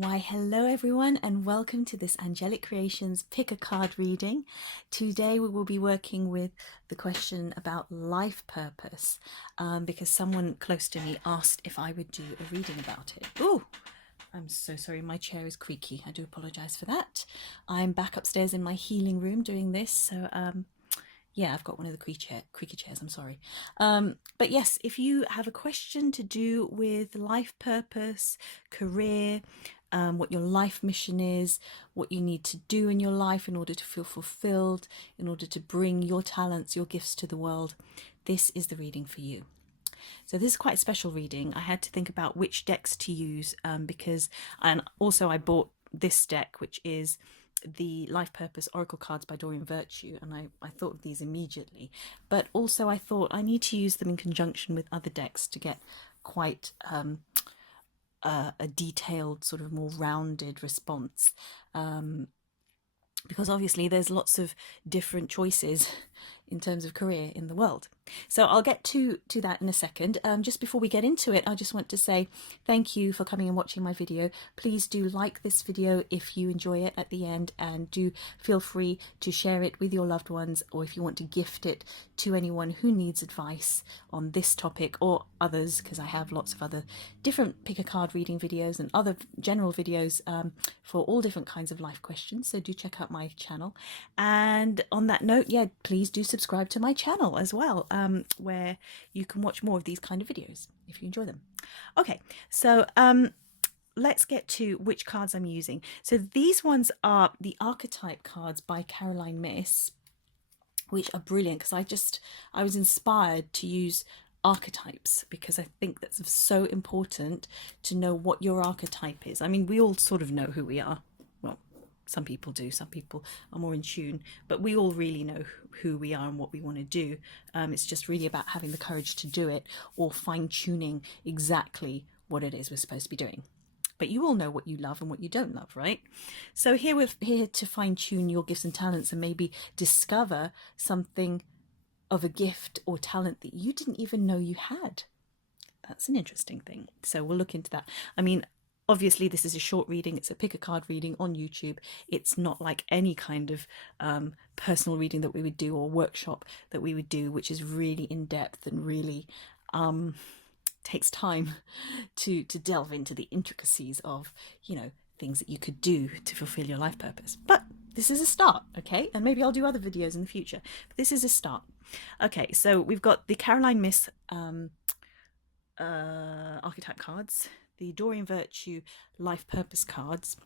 Why, hello everyone, and welcome to this Angelic Creations Pick a Card reading. Today we will be working with the question about life purpose, because someone close to me asked if I would do a reading about it. Ooh, I'm so sorry, my chair is creaky. I do apologize for that. I'm back upstairs in my healing room doing this, so yeah, I've got one of the creaky chairs, I'm sorry. But yes, if you have a question to do with life purpose, career, what your life mission is, what you need to do in your life in order to feel fulfilled, in order to bring your talents, your gifts to the world, this is the reading for you. So this is quite a special reading. I had to think about which decks to use and also I bought this deck, which is the Life Purpose Oracle cards by Doreen Virtue, and I thought of these immediately, but also I thought I need to use them in conjunction with other decks to get quite a detailed, sort of more rounded response, because obviously there's lots of different choices in terms of career in the world. So I'll get to that in a second. Just before we get into it, I just want to say thank you for coming and watching my video. Please do like this video if you enjoy it at the end, and do feel free to share it with your loved ones, or if you want to gift it to anyone who needs advice on this topic or others, because I have lots of other different pick a card reading videos and other general videos for all different kinds of life questions. So do check out my channel. And on that note, yeah, please do subscribe to my channel as well, where you can watch more of these kind of videos if you enjoy them. Okay, so let's get to which cards I'm using. So these ones are the archetype cards by Caroline Myss, which are brilliant because I was inspired to use archetypes because I think that's so important to know what your archetype is. I mean, we all sort of know who we are. Well, some people do, some people are more in tune, but we all really know who we are and what we want to do. It's just really about having the courage to do it, or fine-tuning exactly what it is we're supposed to be doing. But you all know what you love and what you don't love, right? So here we're here to fine-tune your gifts and talents, and maybe discover something of a gift or talent that you didn't even know you had. That's an interesting thing. So we'll look into that. I mean, obviously this is a short reading. It's a pick a card reading on YouTube. It's not like any kind of personal reading that we would do, or workshop that we would do, which is really in depth and really takes time to delve into the intricacies of, you know, things that you could do to fulfill your life purpose. But this is a start, okay? And maybe I'll do other videos in the future, but this is a start. Okay, so we've got the Caroline Myss archetype cards, the Doreen Virtue life purpose cards.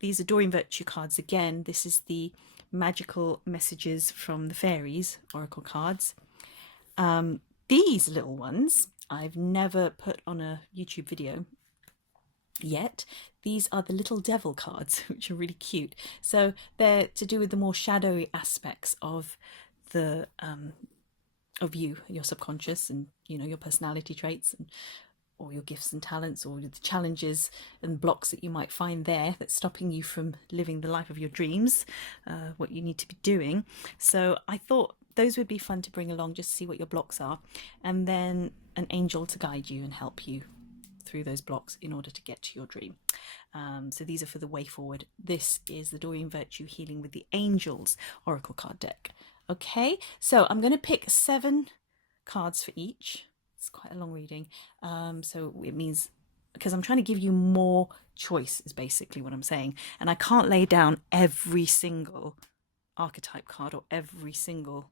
These are Doreen Virtue cards again. This is the magical messages from the fairies oracle cards. These little ones I've never put on a YouTube video yet. These are the little devil cards, which are really cute. So they're to do with the more shadowy aspects of the of you, your subconscious, and you know, your personality traits, and or your gifts and talents, or the challenges and blocks that you might find there that's stopping you from living the life of your dreams, what you need to be doing. So I thought those would be fun to bring along, just to see what your blocks are, and then an angel to guide you and help you through those blocks in order to get to your dream. So these are for the way forward. This is the Doreen Virtue Healing with the Angels Oracle card deck. Okay, so I'm going to pick 7 cards for each. It's quite a long reading, so it means, because I'm trying to give you more choice is basically what I'm saying, and I can't lay down every single archetype card or every single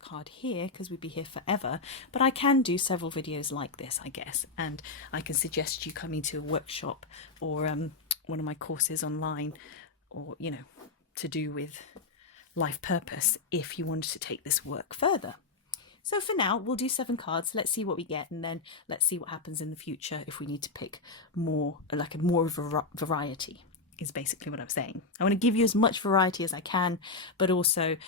card here because we'd be here forever, but I can do several videos like this, I guess, and I can suggest you coming to a workshop or one of my courses online, or you know, to do with life purpose if you wanted to take this work further. So for now, we'll do 7 cards. Let's see what we get, and then let's see what happens in the future if we need to pick more, like a more variety is basically what I'm saying. I want to give you as much variety as I can, but also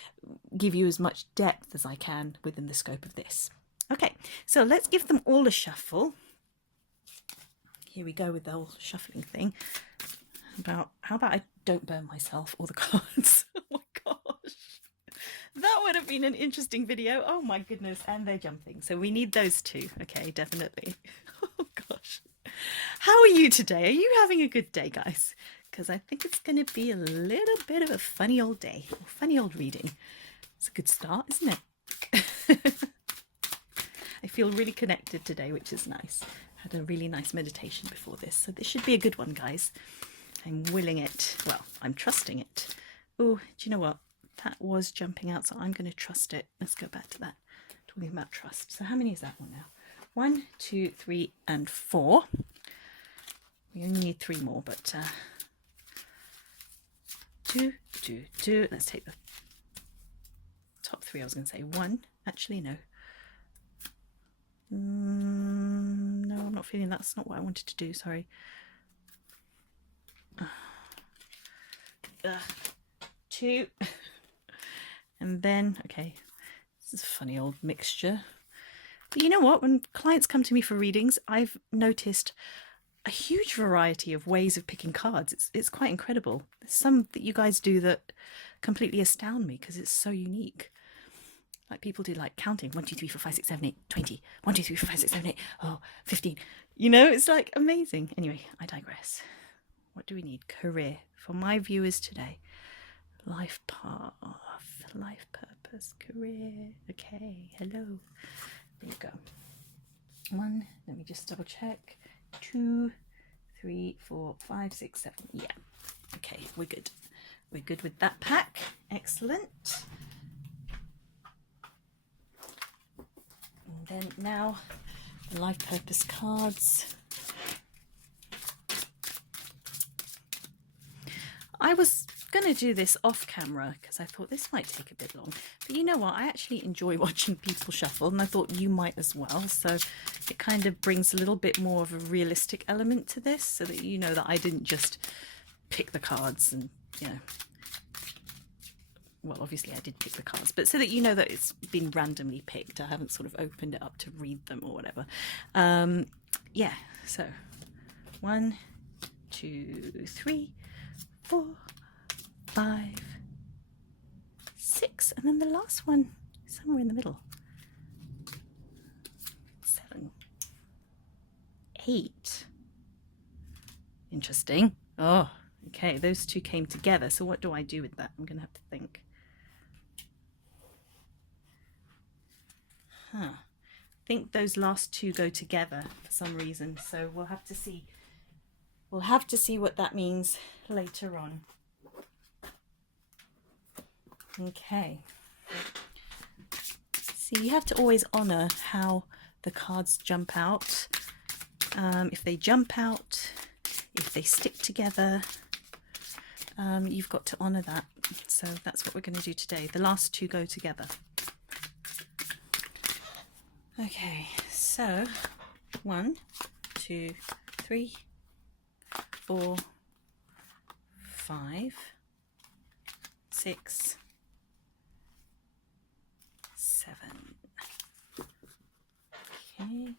give you as much depth as I can within the scope of this. Okay, so let's give them all a shuffle. Here we go with the whole shuffling thing. How about I don't burn myself or the cards? Oh my gosh. That would have been an interesting video. Oh my goodness. And they're jumping. So we need those two. Okay, definitely. Oh gosh. How are you today? Are you having a good day, guys? Because I think it's going to be a little bit of a funny old day, or funny old reading. It's a good start, isn't it? I feel really connected today, which is nice. Had a really nice meditation before this, so this should be a good one, guys. I'm willing it. Well, I'm trusting it. Oh, do you know what? That was jumping out, so I'm going to trust it. Let's go back to that. Talking about trust. So how many is that one now? 1, 2, 3, and 4. We only need 3 more, but 2, 2, 2. Let's take the top 3. I was going to say 1. Actually, no. No, I'm not feeling that's not what I wanted to do. Sorry. 2. And then, okay, this is a funny old mixture. But you know what? When clients come to me for readings, I've noticed a huge variety of ways of picking cards. It's quite incredible. There's some that you guys do that completely astound me because it's so unique. Like people do like counting 1, 2, 3, 4, 5, 6, 7, 8, 20. 1, 2, 3, 4, 5, 6, 7, 8. Oh, 15. You know, it's like amazing. Anyway, I digress. What do we need? Career. For my viewers today. Life path. Life purpose. Career. Okay. Hello. There you go. 1. Let me just double check. 2, 3, 4, 5, 6, 7. Yeah. Okay. We're good. We're good with that pack. Excellent. And then now the life purpose cards. I was going to do this off camera because I thought this might take a bit long, but you know what, I actually enjoy watching people shuffle, and I thought you might as well, so it kind of brings a little bit more of a realistic element to this, so that you know that I didn't just pick the cards and, you know, well, obviously I did pick the cards, but so that you know that it's been randomly picked. I haven't sort of opened it up to read them or whatever. Yeah, so 1, 2, 3, 4, 5, 6, and then the last one somewhere in the middle. 7, 8. Interesting. Oh, okay, those 2 came together. So what do I do with that? I'm gonna have to think. I think those last 2 go together for some reason, so we'll have to see. We'll have to see what that means later on. Okay. See, you have to always honor how the cards jump out. If they jump out, if they stick together, you've got to honor that. So that's what we're going to do today. The last 2 go together. Okay, so 1, 2, 3, 4, 5, 6, 7. Okay.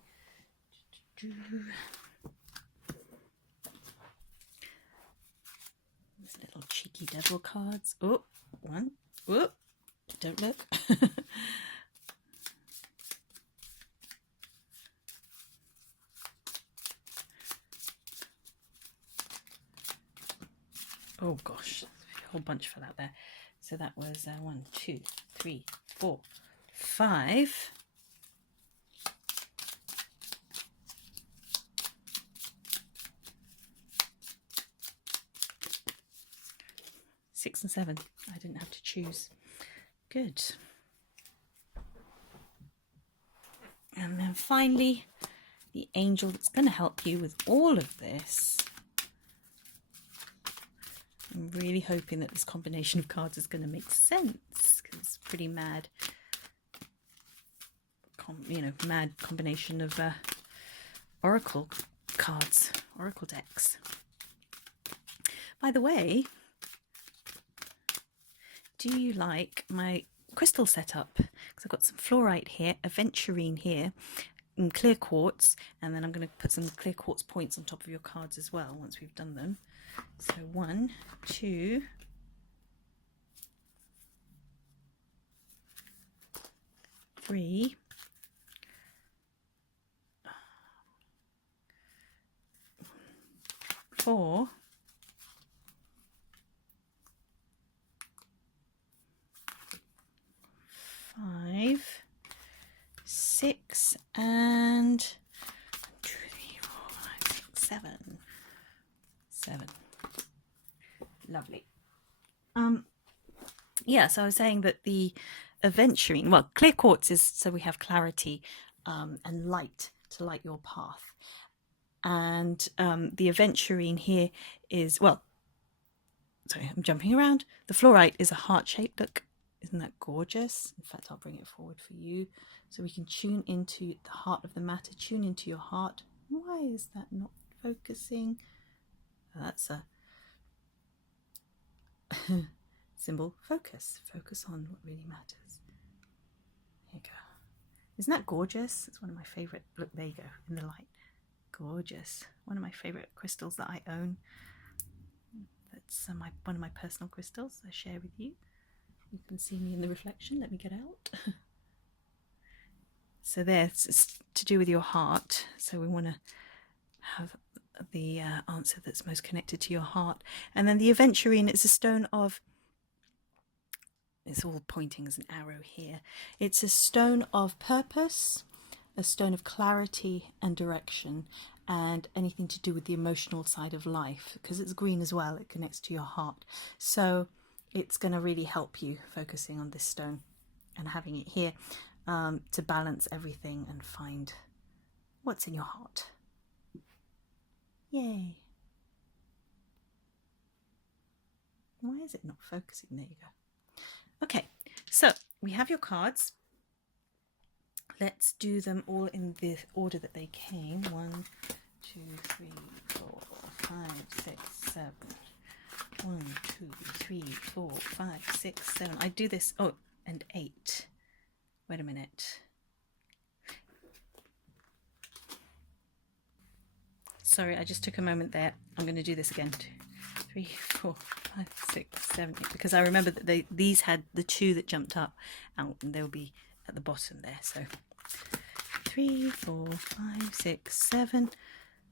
These little cheeky devil cards. Oh, 1. Oh, don't look. Oh gosh, a whole bunch for that there. So that was 1, 2, 3, 4, 5. 6 and 7. I didn't have to choose. Good. And then finally, the angel that's going to help you with all of this. I'm really hoping that this combination of cards is going to make sense, because it's pretty mad, mad combination of oracle cards, oracle decks. By the way, do you like my crystal setup? Because I've got some fluorite here, aventurine here, and clear quartz, and then I'm going to put some clear quartz points on top of your cards as well once we've done them. So 1, 2, 3, 4, 6, and 2, 3, 4, 5, 6, 7. 7. Lovely. Yeah, so I was saying that the aventurine, well, clear quartz is so we have clarity and light to light your path. And the aventurine here is, well, sorry, I'm jumping around. The fluorite is a heart shape. Look, isn't that gorgeous? In fact, I'll bring it forward for you so we can tune into the heart of the matter, tune into your heart. Why is that not focusing? That's a symbol. Focus on what really matters. Here you go. Isn't that gorgeous? It's one of my favorite. Look, there you go, in the light. Gorgeous. One of my favorite crystals that I own. That's one of my personal crystals I share with you. You can see me in the reflection. Let me get out. So there's it's to do with your heart. So we want to have the answer that's most connected to your heart. And then the aventurine is a stone of, it's all pointing as an arrow here. It's a stone of purpose, a stone of clarity and direction, and anything to do with the emotional side of life, because it's green as well. It connects to your heart. So it's going to really help you focusing on this stone and having it here to balance everything and find what's in your heart. Yay. Why is it not focusing? There you go. Okay, so we have your cards. Let's do them all in the order that they came. 1, 2, 3, 4, 5, 6, 7. 1, 2, 3, 4, 5, 6, 7. I do this, oh, and 8. Wait a minute. Sorry, I just took a moment there. I'm going to do this again. 2, 3, 4, 5, 6, 7, 8. Because I remember that these had the 2 that jumped up out, and they'll be at the bottom there. So 3, 4, 5, 6, 7.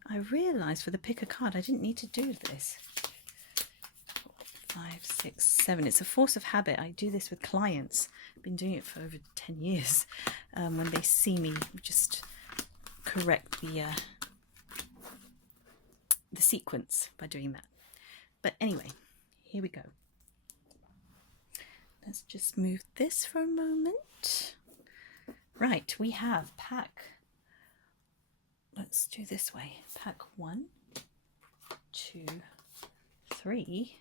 I realised for the pick a card, I didn't need to do this. 4, 5, 6, 7. It's a force of habit. I do this with clients. I've been doing it for over 10 years. When they see me, just correct the sequence by doing that. But anyway, here we go. Let's just move this for a moment. Right, we have pack. Let's do this way. Pack 1, 2, 3,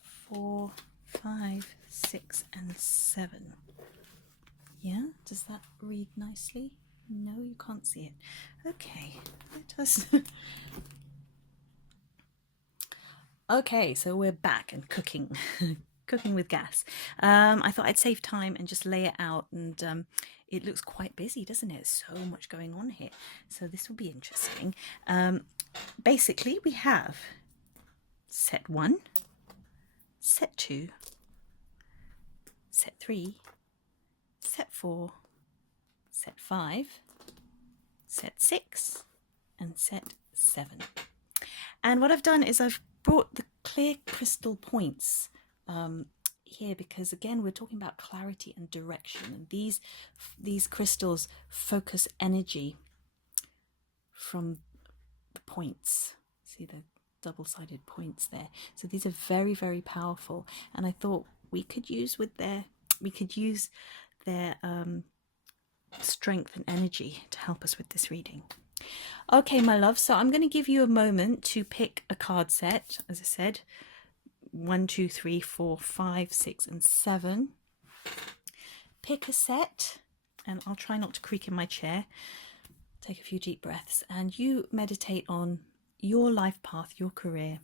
4, 5, 6, and 7. Yeah, does that read nicely? No, you can't see it. Okay, it does. Okay, so we're back and cooking. Cooking with gas. I thought I'd save time and just lay it out, and it looks quite busy, doesn't it? So much going on here. So this will be interesting. Basically, we have set 1, set 2, set 3, set 4, set 5, set 6, and set 7. And what I've done is I've brought the clear crystal points here, because again we're talking about clarity and direction, and these crystals focus energy from the points. See the double-sided points there? So these are very, very powerful, and I thought we could use their strength and energy to help us with this reading. Okay, my love, so I'm going to give you a moment to pick a card set, as I said. 1, 2, 3, 4, 5, 6, and 7. Pick a set, and I'll try not to creak in my chair. Take a few deep breaths, and you meditate on your life path, your career,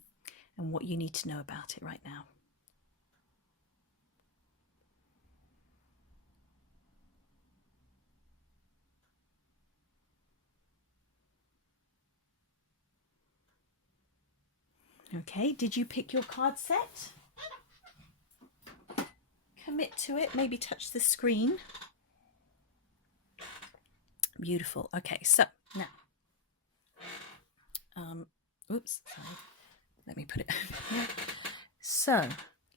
and what you need to know about it right now. Okay, did you pick your card set? Commit to it, maybe touch the screen. Beautiful. Okay, so now, oops, sorry. Let me put it here. So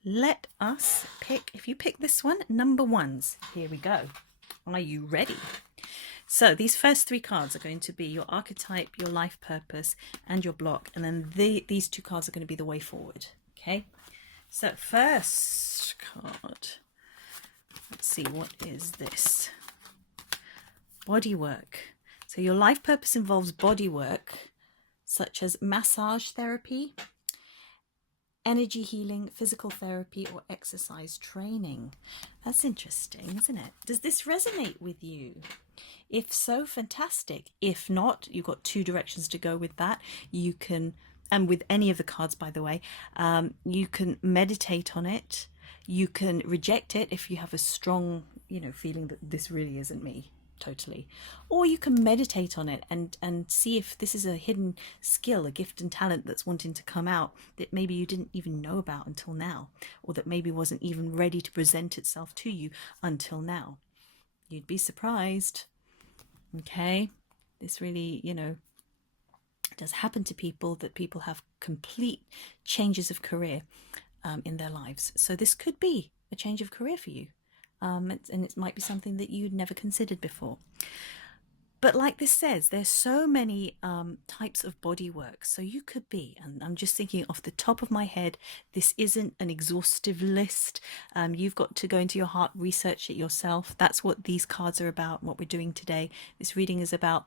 let us pick, if you pick this one, number 1s. Here we go. Are you ready? So these first 3 cards are going to be your archetype, your life purpose, and your block. And then these 2 cards are going to be the way forward. Okay. So first card. Let's see, what is this? Body work. So your life purpose involves body work, such as massage therapy, energy healing, physical therapy, or exercise training. That's interesting, isn't it? Does this resonate with you? If so, fantastic. If not, you've got 2 directions to go with that. You can, and with any of the cards, by the way, you can meditate on it. You can reject it if you have a strong, feeling that this really isn't me. Totally. Or you can meditate on it and see if this is a hidden skill, a gift and talent that's wanting to come out that maybe you didn't even know about until now, or that maybe wasn't even ready to present itself to you until now. You'd be surprised. Okay, this really, does happen to people, that people have complete changes of career in their lives. So this could be a change of career for you. And it might be something that you'd never considered before. But like this says, there's so many types of body work. So you could be, and I'm just thinking off the top of my head, this isn't an exhaustive list. You've got to go into your heart, research it yourself. That's what these cards are about, what we're doing today. This reading is about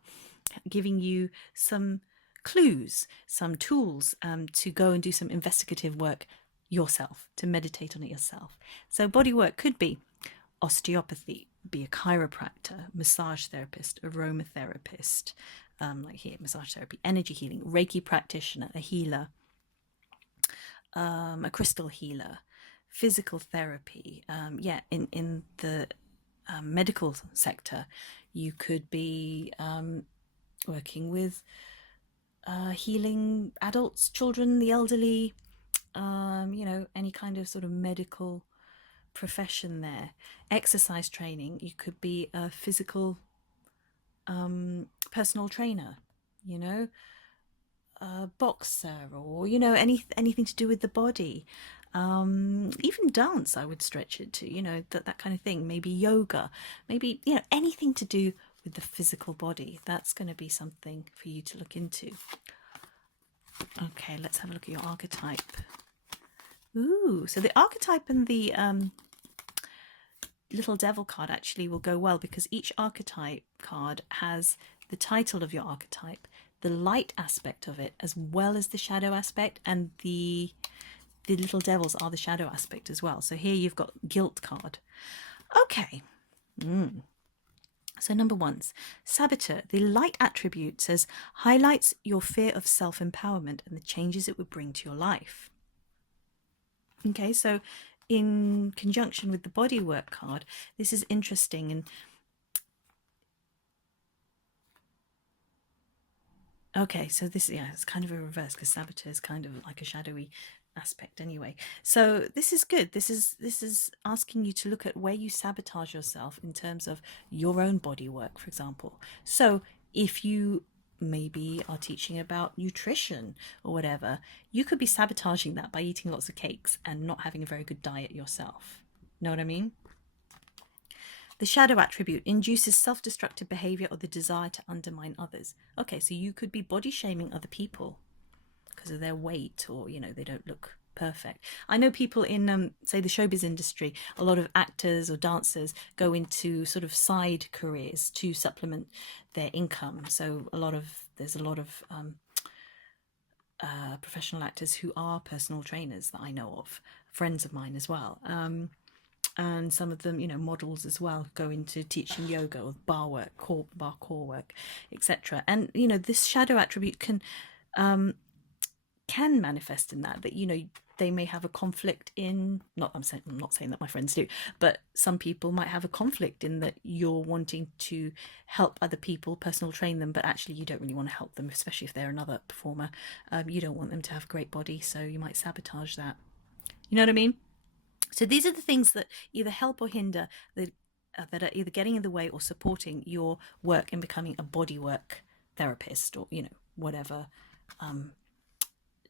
giving you some clues, some tools to go and do some investigative work yourself, to meditate on it yourself. So body work could be osteopathy, be a chiropractor, massage therapist, aromatherapist, like here, massage therapy, energy healing, Reiki practitioner, a healer, a crystal healer, physical therapy. In the medical sector, you could be working with healing adults, children, the elderly, any kind of sort of medical profession there. Exercise training, you could be a physical personal trainer, a boxer, or anything to do with the body. Even dance, I would stretch it to, that kind of thing. Maybe yoga, maybe anything to do with the physical body. That's going to be something for you to look into. Okay, let's have a look at your archetype. Ooh, so the archetype and the little devil card actually will go well, because each archetype card has the title of your archetype, the light aspect of it, as well as the shadow aspect, and the little devils are the shadow aspect as well. So here you've got guilt card. Okay. So number 1, Saboteur. The light attribute says highlights your fear of self-empowerment and the changes it would bring to your life. Okay, so in conjunction with the bodywork card, this is interesting. And okay, so this, it's kind of a reverse, because Saboteur is kind of like a shadowy aspect anyway. So this is good. This is asking you to look at where you sabotage yourself in terms of your own body work, for example. So if you maybe are teaching about nutrition or whatever, you could be sabotaging that by eating lots of cakes and not having a very good diet yourself. Know what I mean? The shadow attribute induces self-destructive behavior or the desire to undermine others. Okay, so you could be body shaming other people because of their weight, or they don't look perfect. I know people in say the showbiz industry, a lot of actors or dancers go into sort of side careers to supplement their income. So there's a lot of professional actors who are personal trainers that I know of, friends of mine as well. And some of them, models as well, go into teaching yoga or bar work, bar core work, etc. And this shadow attribute can manifest in that they may have a conflict in, I'm not saying that my friends do, but some people might have a conflict in that you're wanting to help other people, personal train them, but actually you don't really want to help them, especially if they're another performer. You don't want them to have a great body, so you might sabotage that. You know what I mean? So these are the things that either help or hinder, that are either getting in the way or supporting your work in becoming a bodywork therapist, or whatever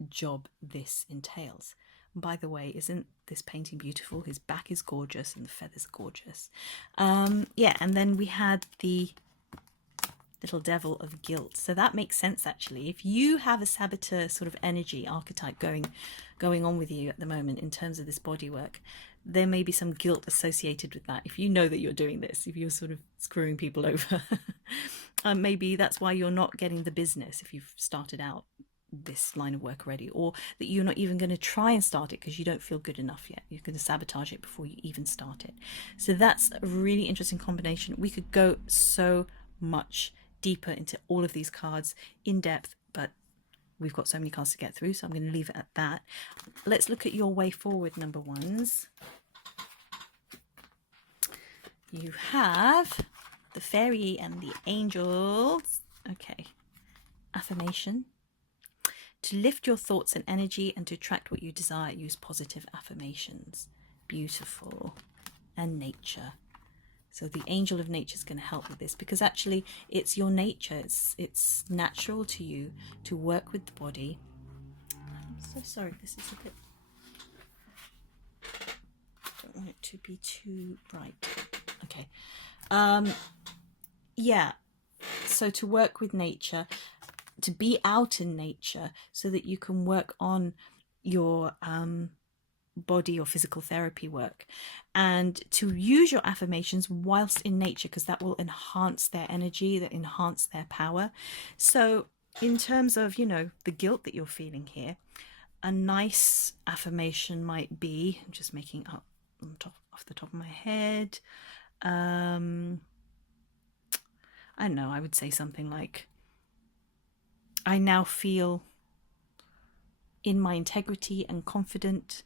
job this entails. By the way, isn't this painting beautiful? His back is gorgeous and the feathers are gorgeous. Yeah, and then we had the little devil of guilt. So that makes sense, actually. If you have a saboteur sort of energy archetype going on with you at the moment in terms of this body work, there may be some guilt associated with that. If you know that you're doing this, if you're sort of screwing people over, maybe that's why you're not getting the business if you've started out this line of work already, or that you're not even going to try and start it because you don't feel good enough yet. You're going to sabotage it before you even start it. So that's a really interesting combination. We could go so much deeper into all of these cards in depth, but we've got so many cards to get through, so I'm going to leave it at that. Let's look at your way forward, number ones. You have the fairy and the angels. Okay. Affirmation. To lift your thoughts and energy and to attract what you desire, use positive affirmations. Beautiful. And nature. So the angel of nature is going to help with this, because actually it's your nature. It's natural to you to work with the body. I'm so sorry. This is a bit... don't want it to be too bright. Okay. Yeah. So to work with nature, to be out in nature so that you can work on your body or physical therapy work, and to use your affirmations whilst in nature, because that will enhance their energy, that enhance their power. So in terms of, you know, the guilt that you're feeling here, a nice affirmation might be, I'm just making up off the top of my head, I don't know, I would say something like, I now feel in my integrity and confident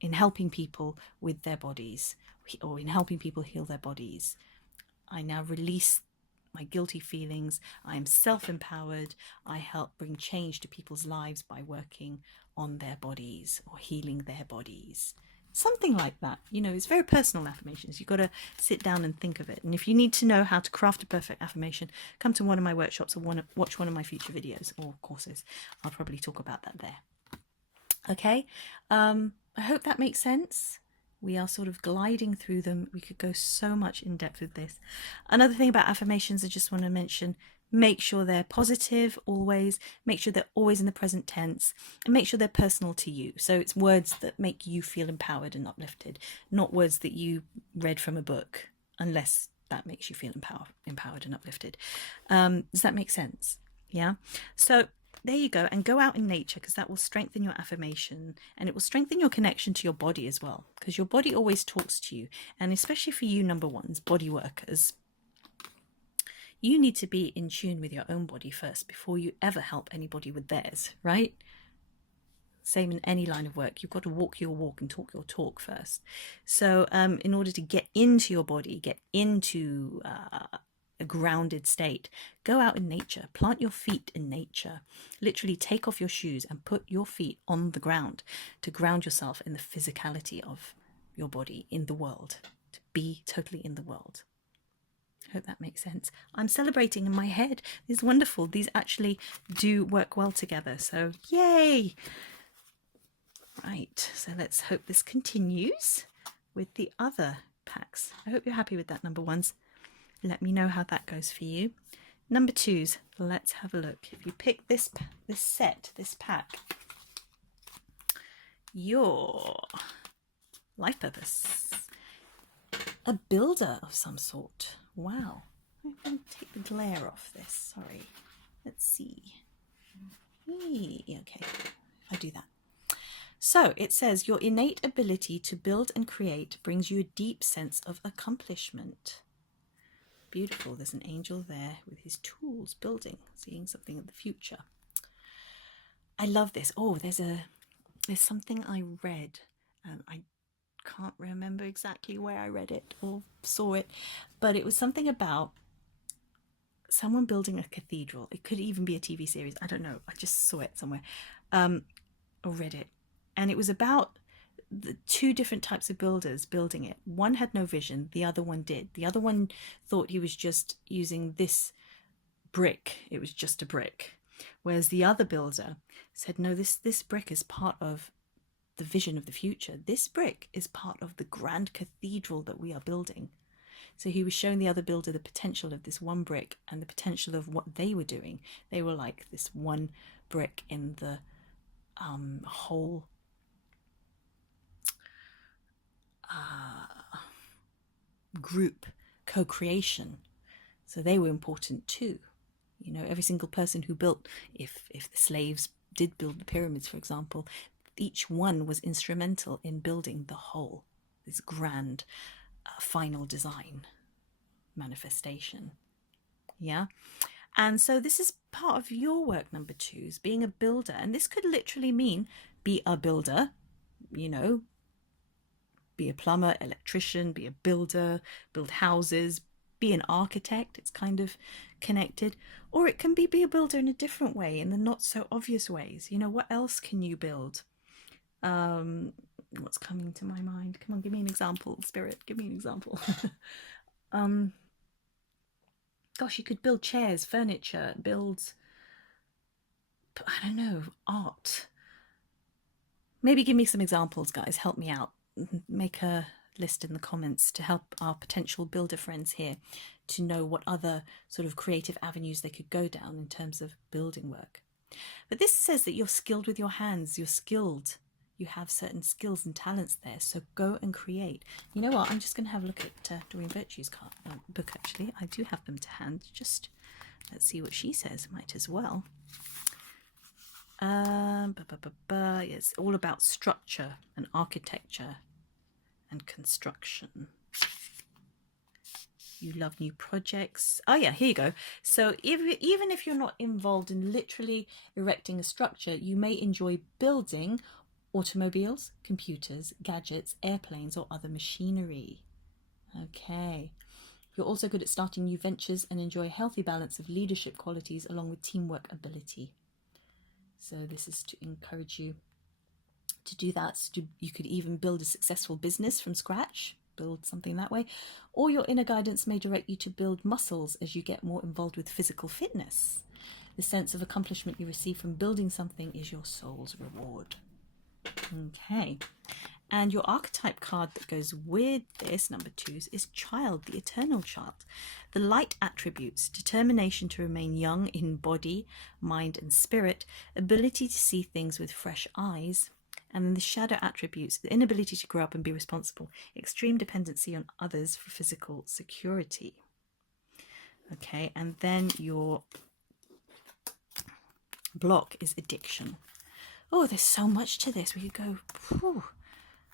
in helping people with their bodies, or in helping people heal their bodies. I now release my guilty feelings. I am self-empowered. I help bring change to people's lives by working on their bodies or healing their bodies. Something like that. You know, it's very personal affirmations. You've got to sit down and think of it. And if you need to know how to craft a perfect affirmation, come to one of my workshops or watch one of my future videos or courses. I'll probably talk about that there. Okay, I hope that makes sense. We are sort of gliding through them. We could go so much in depth with this. Another thing about affirmations I just want to mention, make sure they're positive always, make sure they're always in the present tense, and make sure they're personal to you. So it's words that make you feel empowered and uplifted, not words that you read from a book, unless that makes you feel empowered and uplifted. Does that make sense? Yeah. So there you go, and go out in nature, because that will strengthen your affirmation, and it will strengthen your connection to your body as well, because your body always talks to you. And especially for you number ones, body workers, you need to be in tune with your own body first before you ever help anybody with theirs, right? Same in any line of work. You've got to walk your walk and talk your talk first. So in order to get into your body, get into a grounded state, go out in nature, plant your feet in nature, literally take off your shoes and put your feet on the ground to ground yourself in the physicality of your body in the world, to be totally in the world. I hope that makes sense. I'm celebrating in my head. It's wonderful. These actually do work well together. So yay. Right. So let's hope this continues with the other packs. I hope you're happy with that, number ones. Let me know how that goes for you. Number twos, let's have a look. If you pick this pack, your life purpose, a builder of some sort. Wow. I'm going to take the glare off this. Sorry. Let's see. Okay, I do that. So it says, your innate ability to build and create brings you a deep sense of accomplishment. Beautiful. There's an angel there with his tools building, seeing something in the future. I love this. Oh, there's something I read. I can't remember exactly where I read it or saw it, but it was something about someone building a cathedral. It could even be a TV series. I don't know. I just saw it somewhere or read it. And it was about the two different types of builders building it. One had no vision, the other one did. The other one thought he was just using this brick. It was just a brick. Whereas the other builder said, no, this brick is part of the vision of the future. This brick is part of the grand cathedral that we are building. So he was showing the other builder the potential of this one brick and the potential of what they were doing. They were like this one brick in the whole group co-creation. So they were important too. You know, every single person who built, if the slaves did build the pyramids, for example, each one was instrumental in building the whole, this grand final design manifestation. Yeah. And so this is part of your work, number 2, is being a builder. And this could literally mean be a builder, you know, be a plumber, electrician, be a builder, build houses, be an architect. It's kind of connected. Or it can be a builder in a different way, in the not so obvious ways. You know, what else can you build? What's coming to my mind? Come on, give me an example, Spirit. Give me an example. Gosh, you could build chairs, furniture, build, I don't know, art. Maybe give me some examples, guys. Help me out. Make a list in the comments to help our potential builder friends here to know what other sort of creative avenues they could go down in terms of building work. But this says that you're skilled with your hands, you're skilled. You have certain skills and talents there, so go and create. You know what? I'm just going to have a look at Doreen Virtue's book, actually. I do have them to hand. Just let's see what she says. Might as well. It's all about structure and architecture and construction. You love new projects. Oh yeah, here you go. So even if you're not involved in literally erecting a structure, you may enjoy building automobiles, computers, gadgets, airplanes, or other machinery. Okay. You're also good at starting new ventures and enjoy a healthy balance of leadership qualities along with teamwork ability. So this is to encourage you to do that. So you could even build a successful business from scratch, build something that way. Or your inner guidance may direct you to build muscles as you get more involved with physical fitness. The sense of accomplishment you receive from building something is your soul's reward. Okay, and your archetype card that goes with this, number 2, is Child, the Eternal Child. The light attributes: determination to remain young in body, mind and spirit, ability to see things with fresh eyes, and then the shadow attributes: the inability to grow up and be responsible, extreme dependency on others for physical security. Okay, and then your block is addiction. Oh, there's so much to this. We could go, whew,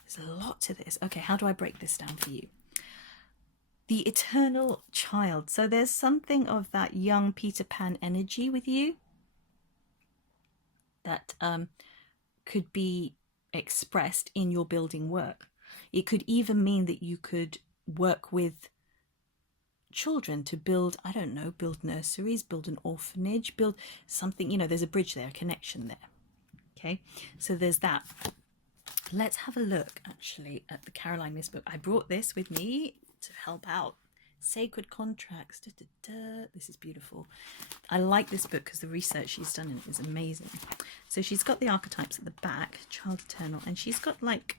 there's a lot to this. Okay, how do I break this down for you? The Eternal Child. So there's something of that young Peter Pan energy with you that could be expressed in your building work. It could even mean that you could work with children to build, I don't know, build nurseries, build an orphanage, build something, you know, there's a bridge there, a connection there. Okay, so there's that. Let's have a look actually at the Caroline Myss book. I brought this with me to help out. Sacred Contracts. Da, da, da. This is beautiful. I like this book because the research she's done in it is amazing. So she's got the archetypes at the back, Child Eternal, and she's got like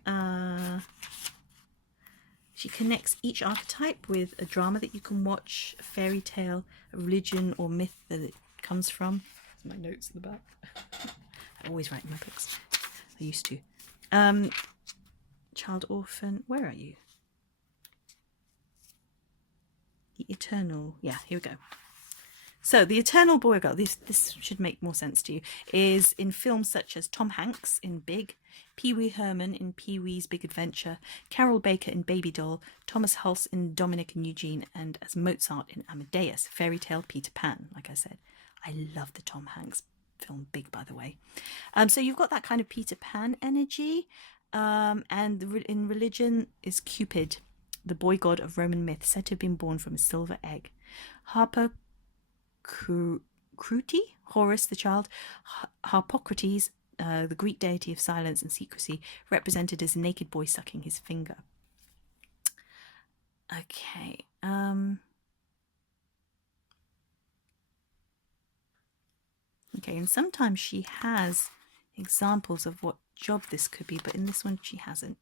she connects each archetype with a drama that you can watch, a fairy tale, a religion or myth that it comes from. There's my notes at the back. I always write in my books. I used to. Child Orphan. Where are you? The Eternal. Yeah, here we go. So the Eternal Boy or Girl, this should make more sense to you, is in films such as Tom Hanks in Big, Pee Wee Herman in Pee Wee's Big Adventure, Carol Baker in Baby Doll, Thomas Hulse in Dominic and Eugene, and as Mozart in Amadeus, Fairy Tale, Peter Pan, like I said. I love the Tom Hanks film Big, by the way. So you've got that kind of Peter Pan energy, and in religion is Cupid, the boy god of Roman myth, said to have been born from a silver egg. Harpocrute, Horus the child, Harpocrates, the Greek deity of silence and secrecy, represented as a naked boy sucking his finger. Okay, Okay, and sometimes she has examples of what job this could be, but in this one she hasn't.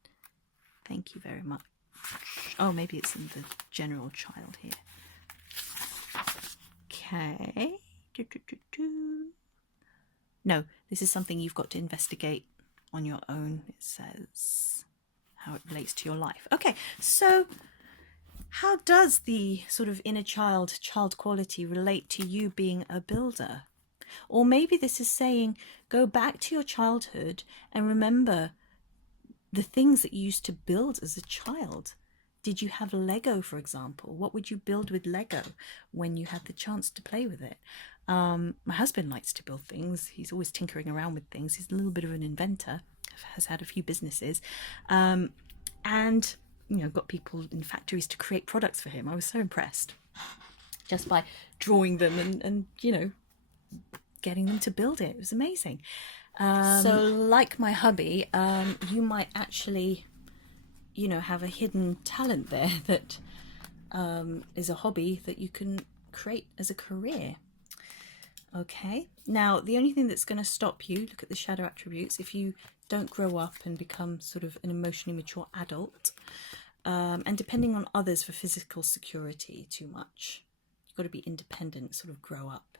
Thank you very much. Oh, maybe it's in the general child here. Okay. No, this is something you've got to investigate on your own. It says how it relates to your life. Okay, so how does the sort of inner child quality relate to you being a builder? Or maybe this is saying, go back to your childhood and remember the things that you used to build as a child. Did you have Lego, for example? What would you build with Lego when you had the chance to play with it? My husband likes to build things. He's always tinkering around with things. He's a little bit of an inventor, has had a few businesses, and got people in factories to create products for him. I was so impressed just by drawing them and getting them to build it. It was amazing. So like my hubby, you might actually have a hidden talent there that is a hobby that you can create as a career. Okay, now the only thing that's going to stop you, look at the shadow attributes, if you don't grow up and become sort of an emotionally mature adult, and depending on others for physical security too much, you've got to be independent, sort of grow up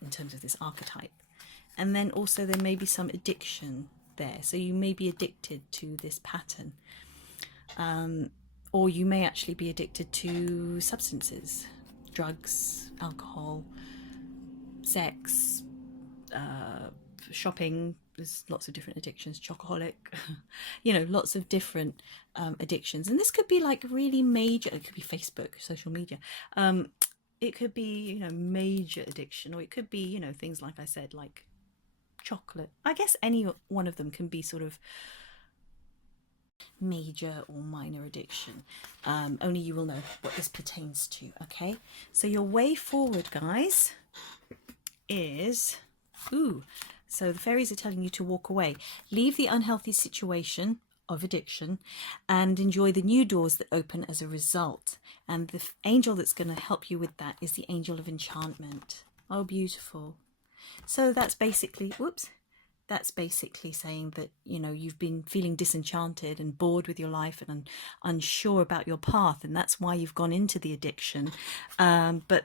in terms of this archetype. And then also there may be some addiction there, so you may be addicted to this pattern, or you may actually be addicted to substances, drugs, alcohol, sex, shopping. There's lots of different addictions, chocoholic, lots of different addictions. And this could be like really major, it could be Facebook, social media. It could be, major addiction, or it could be, things like I said, like chocolate. I guess any one of them can be sort of major or minor addiction. Only you will know what this pertains to. Okay, so your way forward, guys, is so the fairies are telling you to walk away, leave the unhealthy situation of addiction and enjoy the new doors that open as a result. And the angel that's going to help you with that is the angel of enchantment. Oh, beautiful. So that's basically saying that you've been feeling disenchanted and bored with your life and unsure about your path, and that's why you've gone into the addiction. But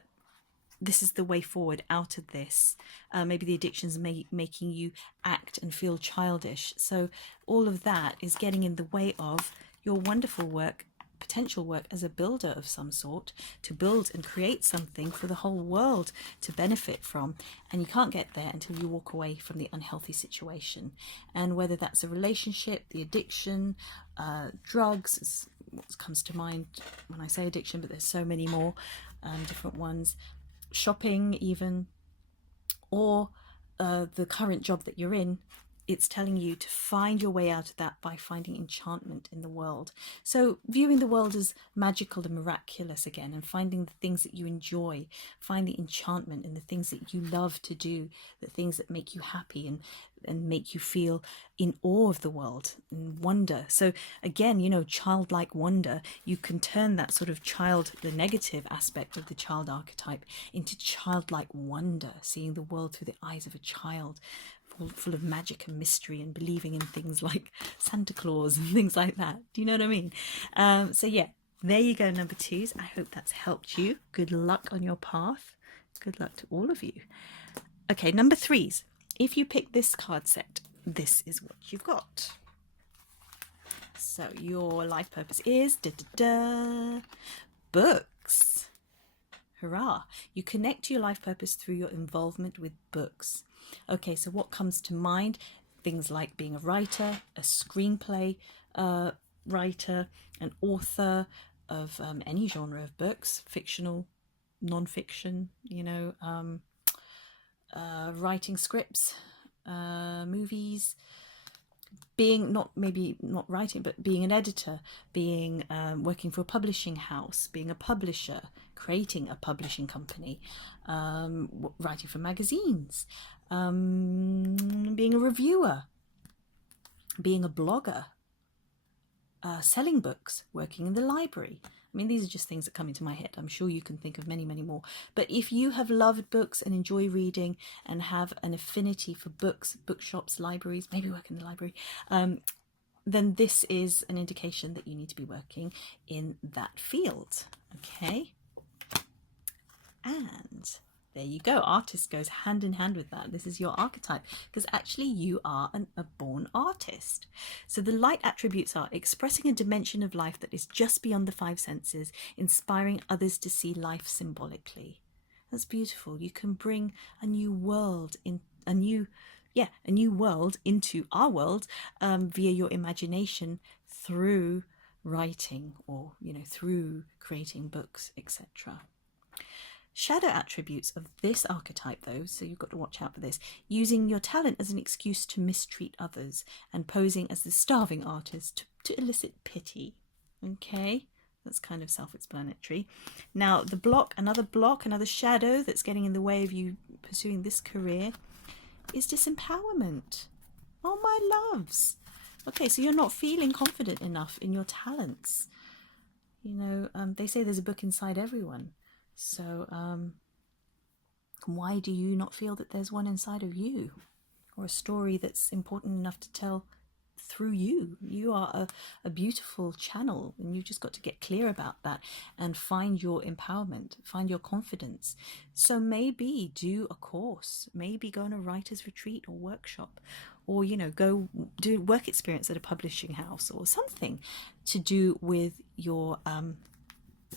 this is the way forward out of this. Maybe the addiction's making you act and feel childish. So all of that is getting in the way of your wonderful work, potential work as a builder of some sort, to build and create something for the whole world to benefit from. And you can't get there until you walk away from the unhealthy situation. And whether that's a relationship, the addiction, drugs is what comes to mind when I say addiction, but there's so many more different ones. Shopping even, or the current job that you're in, it's telling you to find your way out of that by finding enchantment in the world. So viewing the world as magical and miraculous again, and finding the things that you enjoy, find the enchantment in the things that you love to do, the things that make you happy and make you feel in awe of the world and wonder. So again, childlike wonder, you can turn that sort of the negative aspect of the child archetype into childlike wonder, seeing the world through the eyes of a child, full of magic and mystery, and believing in things like Santa Claus and things like that. Do you know what I mean? So yeah, there you go, number twos. I hope that's helped you. Good luck on your path. Good luck to all of you. Okay, number threes. If you pick this card set, this is what you've got. So your life purpose is books. Hurrah. You connect to your life purpose through your involvement with books. Okay, so what comes to mind? Things like being a writer, a screenplay writer, an author of any genre of books, fictional, non-fiction, writing scripts, movies, being not writing, but being an editor, being working for a publishing house, being a publisher, creating a publishing company, writing for magazines, being a reviewer, being a blogger, selling books, working in the library. I mean, these are just things that come into my head. I'm sure you can think of many, many more. But if you have loved books and enjoy reading and have an affinity for books, bookshops, libraries, maybe work in the library, then this is an indication that you need to be working in that field. Okay? And there you go. Artist goes hand in hand with that. This is your archetype, because actually you are a born artist. So the light attributes are expressing a dimension of life that is just beyond the five senses, inspiring others to see life symbolically. That's beautiful. You can bring a new world in, a new world into our world via your imagination through writing, or through creating books, etc. Shadow attributes of this archetype, though, so you've got to watch out for this: using your talent as an excuse to mistreat others and posing as the starving artist to elicit pity. Okay, that's kind of self-explanatory. Now, the another shadow that's getting in the way of you pursuing this career is disempowerment. Oh, my loves. Okay, so you're not feeling confident enough in your talents. They say there's a book inside everyone. So why do you not feel that there's one inside of you, or a story that's important enough to tell through you? You are a beautiful channel, and you've just got to get clear about that and find your empowerment, find your confidence. So maybe do a course, maybe go on a writer's retreat or workshop, or go do work experience at a publishing house or something to do with your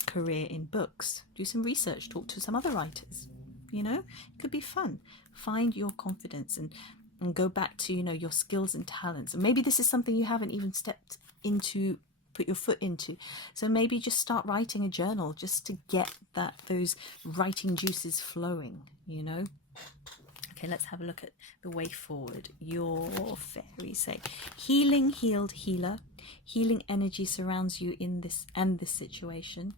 career in books. Do some research, talk to some other writers. It could be fun. Find your confidence and go back to your skills and talents. And maybe this is something you haven't even stepped into, put your foot into. So maybe just start writing a journal just to get those writing juices flowing. Okay, let's have a look at the way forward. Your fairies say healing, healed, healer. Healing energy surrounds you in this situation.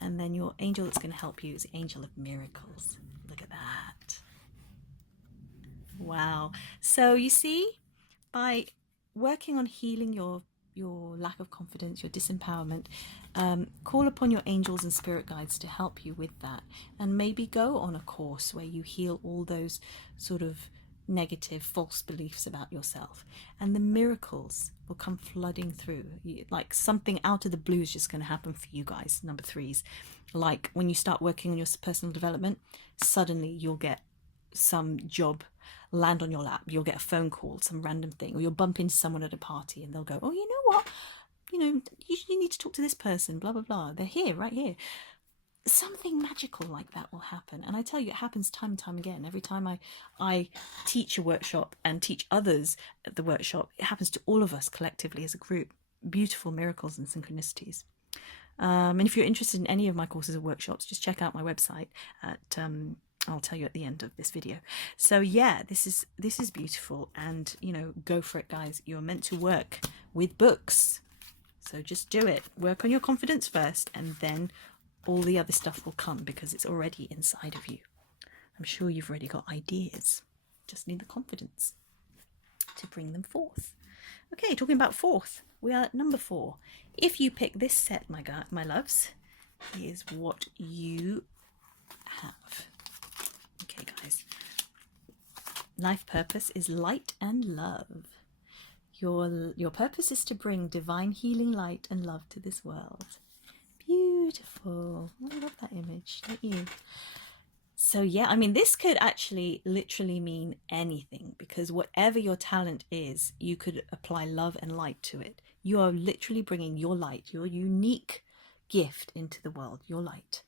And then your angel that's going to help you is the angel of miracles. Look at that. Wow. So you see, by working on healing your lack of confidence, your disempowerment, call upon your angels and spirit guides to help you with that. And maybe go on a course where you heal all those sort of negative, false beliefs about yourself. And the miracles will come flooding through. Like something out of the blue is just going to happen for you guys, number threes. Like when you start working on your personal development, suddenly you'll get some job land on your lap. You'll get a phone call, some random thing, or you'll bump into someone at a party and they'll go, oh, you know what? You need to talk to this person, blah, blah, blah. They're here, right here. Something magical like that will happen. And I tell you, it happens time and time again. Every time I teach a workshop and teach others at the workshop, it happens to all of us collectively as a group. Beautiful miracles and synchronicities. And if you're interested in any of my courses or workshops, just check out my website at I'll tell you at the end of this video. So yeah, this is beautiful, and go for it, guys. You're meant to work with books, so just do it. Work on your confidence first, and then all the other stuff will come because it's already inside of you. I'm sure you've already got ideas, just need the confidence to bring them forth. Okay, talking about fourth, we are at number 4. If you pick this set, my loves, here's what you have. Okay, guys. Life purpose is light and love. Your purpose is to bring divine healing light and love to this world. Beautiful. I love that image, don't you? So yeah, I mean, this could actually literally mean anything, because whatever your talent is, you could apply love and light to it. You are literally bringing your light, your unique gift into the world, your light.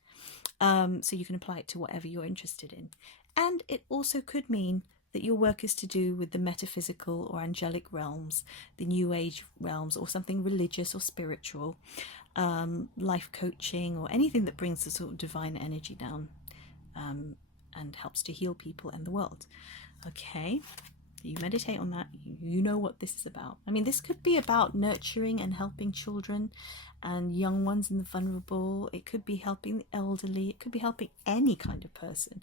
So you can apply it to whatever you're interested in. And it also could mean that your work is to do with the metaphysical or angelic realms, the new age realms, or something religious or spiritual, life coaching, or anything that brings the sort of divine energy down and helps to heal people and the world. Okay, you meditate on that, you know what this is about. I mean, this could be about nurturing and helping children and young ones and the vulnerable. It could be helping the elderly. It could be helping any kind of person.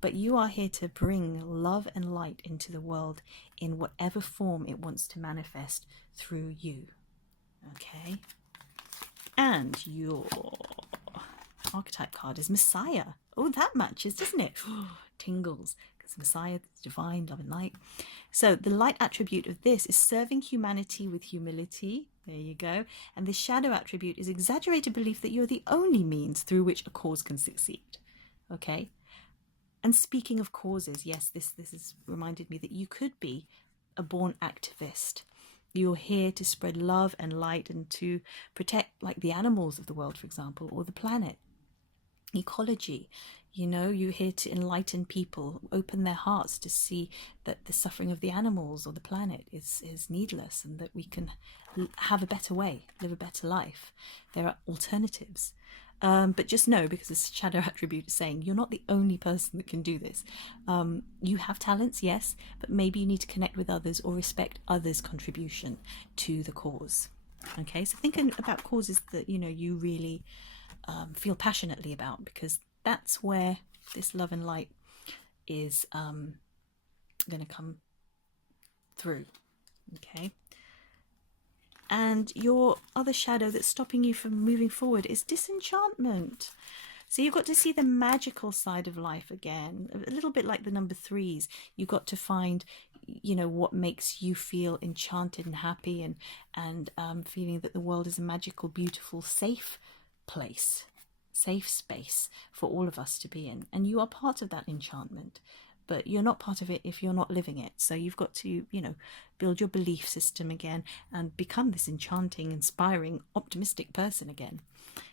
But you are here to bring love and light into the world in whatever form it wants to manifest through you. Okay. And your archetype card is Messiah. Oh, that matches, doesn't it? Tingles, because Messiah is divine, love and light. So the light attribute of this is serving humanity with humility. There you go. And the shadow attribute is exaggerated belief that you're the only means through which a cause can succeed. Okay. And speaking of causes, yes, this has reminded me that you could be a born activist. You're here to spread love and light and to protect, like, the animals of the world, for example, or the planet, ecology. You know, you're here to enlighten people, open their hearts to see that the suffering of the animals or the planet is needless, and that we can have a better way, live a better life. There are alternatives. But just know, because this shadow attribute is saying you're not the only person that can do this. You have talents, yes, but maybe you need to connect with others or respect others' contribution to the cause. Okay, so think about causes that, you know, you really feel passionately about, because that's where this love and light is going to come through. Okay. And your other shadow that's stopping you from moving forward is disenchantment. So you've got to see the magical side of life again, a little bit like the number threes. You've got to find, you know, what makes you feel enchanted and happy, and feeling that the world is a magical, beautiful, safe place, safe space for all of us to be in. And you are part of that enchantment, but you're not part of it if you're not living it. So you've got to, you know, build your belief system again and become this enchanting, inspiring, optimistic person again.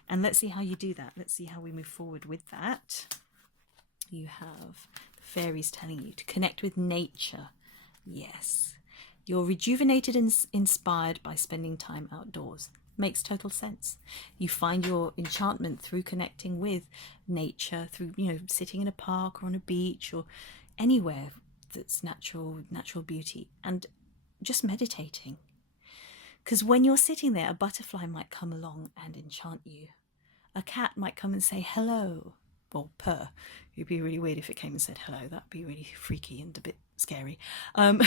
And let's see how you do that. Let's see how we move forward with that. You have the fairies telling you to connect with nature. Yes. You're rejuvenated and inspired by spending time outdoors. Makes total sense. You find your enchantment through connecting with nature, through, you know, sitting in a park or on a beach or anywhere that's natural beauty, and just meditating. Because when you're sitting there, a butterfly might come along and enchant you. A cat might come and say hello, or purr. It'd be really weird if it came and said hello. That'd be really freaky and a bit scary. I'm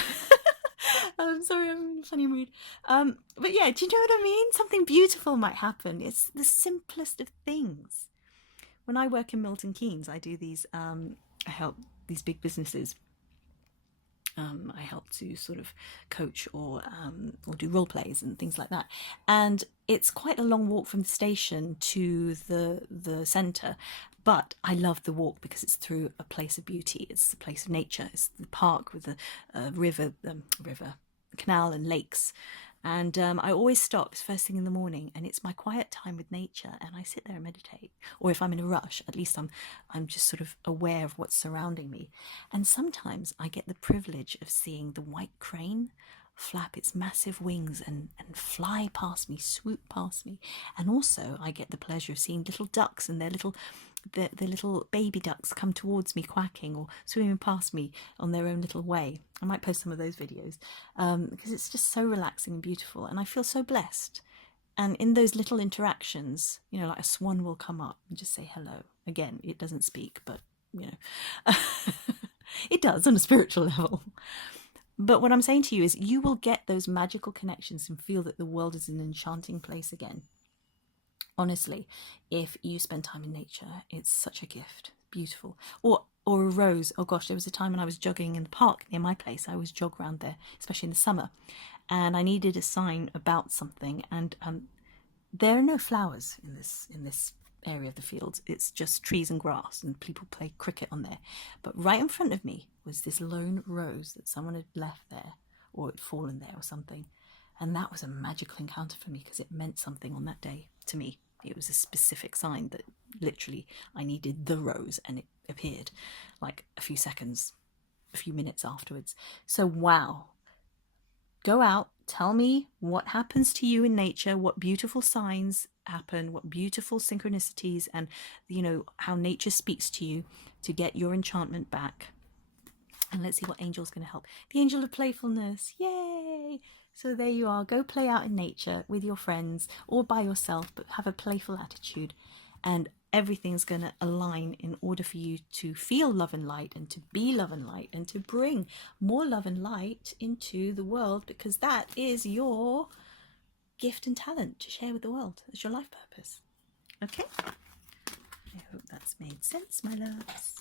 sorry, I'm in a funny mood. But yeah, do you know what I mean? Something beautiful might happen. It's the simplest of things. When I work in Milton Keynes, I do these, I help these big businesses. I help to sort of coach or do role plays and things like that. And it's quite a long walk from the station to the centre. But I love the walk because it's through a place of beauty. It's a place of nature. It's the park with the river, canal and lakes. And I always stop. It's first thing in the morning, and it's my quiet time with nature. And I sit there and meditate. Or if I'm in a rush, at least I'm just sort of aware of what's surrounding me. And sometimes I get the privilege of seeing the white crane flap its massive wings and fly past me, swoop past me. And also I get the pleasure of seeing little ducks and the little baby ducks come towards me quacking or swimming past me on their own little way. I might post some of those videos because it's just so relaxing and beautiful, and I feel so blessed. And in those little interactions, you know, like a swan will come up and just say hello. Again, it doesn't speak, but, you know, it does on a spiritual level. But what I'm saying to you is you will get those magical connections and feel that the world is an enchanting place again. Honestly, if you spend time in nature, it's such a gift. Beautiful. Or a rose. Oh gosh, there was a time when I was jogging in the park near my place. I always jog around there, especially in the summer. And I needed a sign about something. And there are no flowers in this area of the field. It's just trees and grass, and people play cricket on there. But right in front of me was this lone rose that someone had left there, or had fallen there or something. And that was a magical encounter for me because it meant something on that day to me. It was a specific sign that literally I needed the rose, and it appeared like a few minutes afterwards. So wow. Go out, tell me what happens to you in nature, what beautiful signs happen, what beautiful synchronicities, and, you know, how nature speaks to you to get your enchantment back. And let's see what angel's going to help. The angel of playfulness. Yay! So there you are. Go play out in nature with your friends or by yourself, but have a playful attitude, and everything's going to align in order for you to feel love and light and to be love and light and to bring more love and light into the world, because that is your gift and talent to share with the world as your life purpose. Okay? I hope that's made sense, my loves.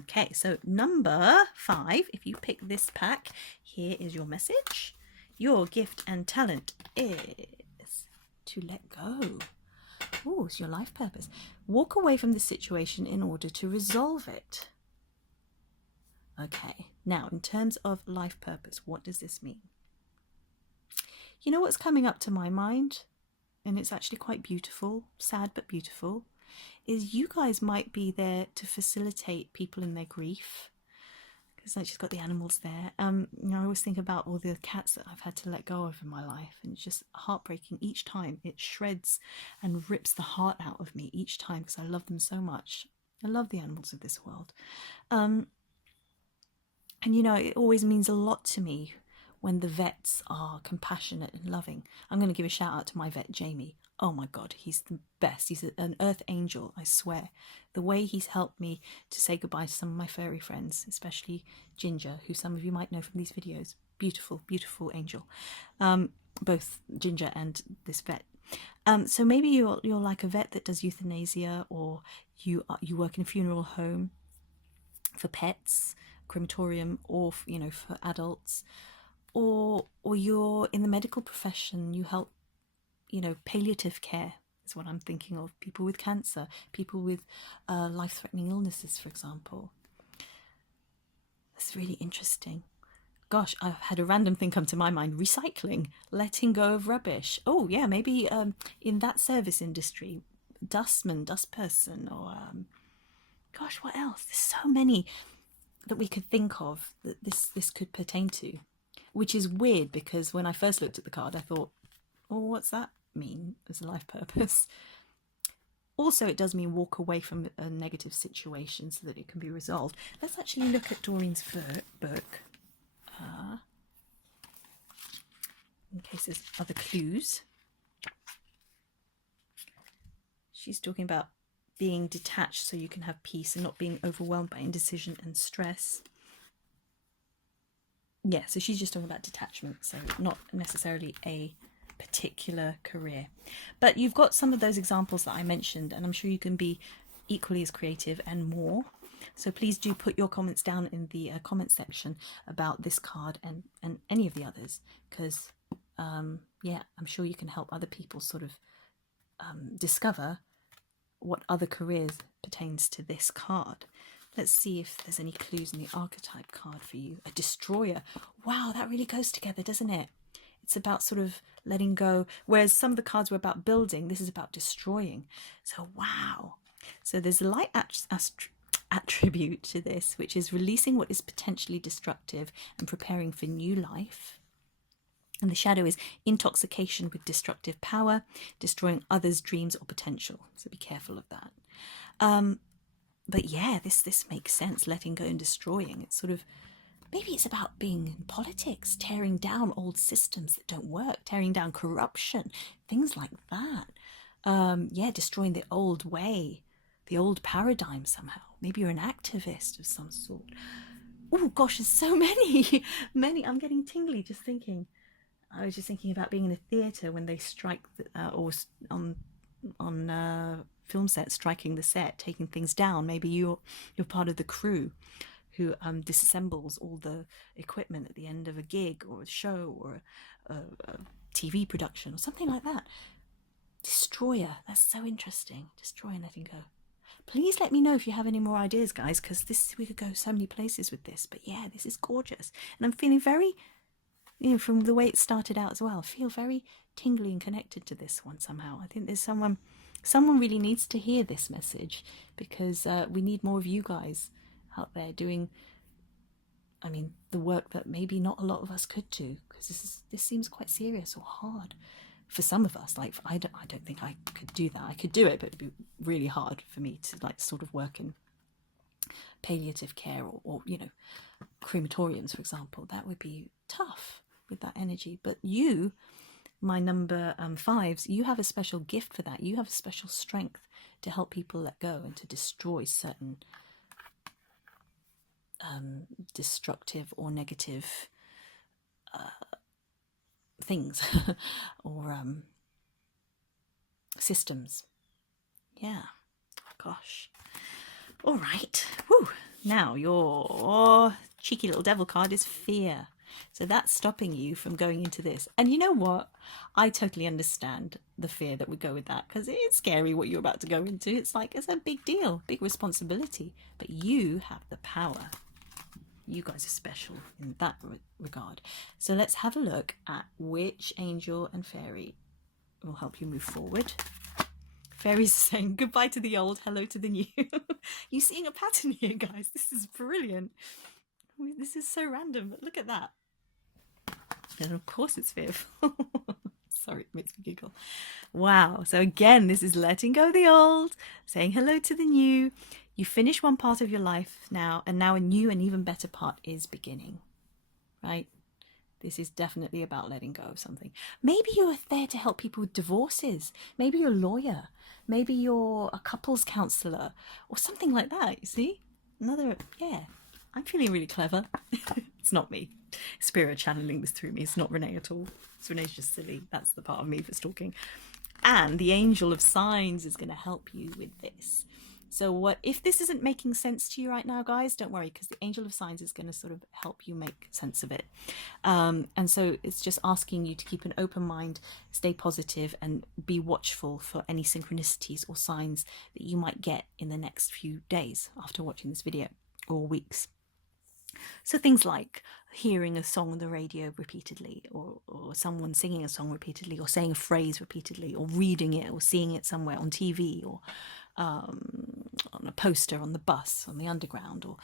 Okay, so number 5, if you pick this pack, here is your message. Your gift and talent is to let go. Oh, it's your life purpose. Walk away from the situation in order to resolve it. Okay, now in terms of life purpose, what does this mean? You know what's coming up to my mind, and it's actually quite beautiful, sad but beautiful, is you guys might be there to facilitate people in their grief. Because like she's got the animals there. You know, I always think about all the cats that I've had to let go of in my life, and it's just heartbreaking each time. It shreds and rips the heart out of me each time because I love them so much. I love the animals of this world. And you know, it always means a lot to me when the vets are compassionate and loving. I'm going to give a shout out to my vet, Jamie. Oh my God, he's the best. He's an earth angel, I swear. The way he's helped me to say goodbye to some of my furry friends, especially Ginger, who some of you might know from these videos. Beautiful, beautiful angel. Both Ginger and this vet. So maybe you're like a vet that does euthanasia, or you work in a funeral home for pets, crematorium, or you know, for adults, or you're in the medical profession. You help, you know, palliative care is what I'm thinking of. People with cancer, people with life-threatening illnesses, for example. That's really interesting. Gosh, I've had a random thing come to my mind. Recycling, letting go of rubbish. Oh yeah, maybe in that service industry, dustman, dust person, or gosh, what else? There's so many that we could think of that this could pertain to, which is weird because when I first looked at the card, I thought, oh, what's that mean as a life purpose? Also, it does mean walk away from a negative situation so that it can be resolved. Let's actually look at Doreen's book in case there's other clues. She's talking about being detached so you can have peace and not being overwhelmed by indecision and stress. Yeah, so she's just talking about detachment, so not necessarily a particular career. But you've got some of those examples that I mentioned, and I'm sure you can be equally as creative and more. So please do put your comments down in the comment section about this card and any of the others, because yeah, I'm sure you can help other people sort of discover what other careers pertains to this card. Let's see if there's any clues in the archetype card for you. A destroyer. Wow, that really goes together, doesn't it? It's about sort of letting go, whereas some of the cards were about building. This is about destroying. So wow. So there's a light attribute to this, which is releasing what is potentially destructive and preparing for new life. And the shadow is intoxication with destructive power, destroying others' dreams or potential. So be careful of that. But yeah, this makes sense, letting go and destroying. It's sort of, maybe it's about being in politics, tearing down old systems that don't work, tearing down corruption, things like that. Yeah, destroying the old way, the old paradigm somehow. Maybe you're an activist of some sort. Oh gosh, there's so many, many. I'm getting tingly just thinking. I was just thinking about being in a theatre when they strike, or on film set, striking the set, taking things down. Maybe you're part of the crew who disassembles all the equipment at the end of a gig or a show or a TV production or something like that. Destroyer, that's so interesting. Destroy and letting go. Please let me know if you have any more ideas, guys, because we could go so many places with this. But yeah, this is gorgeous, and I'm feeling very, you know, from the way it started out as well, I feel very tingly and connected to this one somehow. I think there's someone really needs to hear this message, because we need more of you guys out there doing, I mean, the work that maybe not a lot of us could do, because this seems quite serious or hard for some of us. Like I don't think I could do that. I could do it, but it'd be really hard for me to like sort of work in palliative care or you know, crematoriums, for example. That would be tough with that energy. But you, my number 5s, you have a special gift for that. You have a special strength to help people let go and to destroy certain destructive or negative things or systems. Yeah. Gosh. All right. Woo. Now your cheeky little devil card is fear. So that's stopping you from going into this. And you know what? I totally understand the fear that would go with that, because it's scary what you're about to go into. It's like, it's a big deal, big responsibility. But you have the power. You guys are special in that regard. So let's have a look at which angel and fairy will help you move forward. Fairies are saying goodbye to the old, hello to the new. You're seeing a pattern here, guys. This is brilliant. This is so random, but look at that. And of course it's fearful. Sorry, it makes me giggle. Wow. So again, this is letting go the old, saying hello to the new. You finish one part of your life now, and now a new and even better part is beginning, right? This is definitely about letting go of something. Maybe you're there to help people with divorces. Maybe you're a lawyer. Maybe you're a couples counselor or something like that. You see? Yeah. I'm feeling really clever. It's not me. Spirit channeling this through me. It's not Renee at all. Renee's just silly. That's the part of me that's talking. And the angel of signs is going to help you with this. So what if this isn't making sense to you right now, guys? Don't worry, because the angel of signs is going to sort of help you make sense of it. And so it's just asking you to keep an open mind, stay positive, and be watchful for any synchronicities or signs that you might get in the next few days after watching this video, or weeks. So things like hearing a song on the radio repeatedly, or someone singing a song repeatedly, or saying a phrase repeatedly, or reading it or seeing it somewhere on TV, or on a poster on the bus, on the underground, or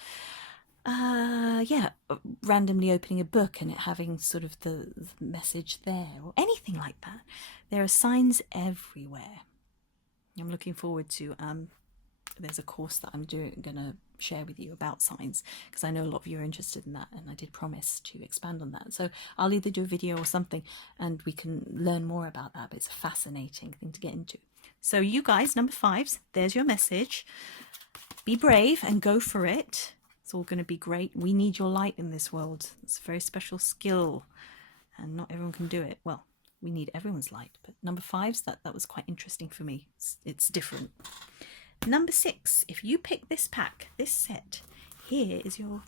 randomly opening a book and it having sort of the message there, or anything like that. There are signs everywhere. I'm looking forward to there's a course that I'm gonna share with you about signs, because I know a lot of you are interested in that, and I did promise to expand on that. So I'll either do a video or something and we can learn more about that, but it's a fascinating thing to get into. So you guys, number 5s, there's your message. Be brave and go for it. It's all going to be great. We need your light in this world. It's a very special skill and not everyone can do it. Well, we need everyone's light, but number 5s, that was quite interesting for me. It's different. Number 6, if you pick this pack, this set, here is your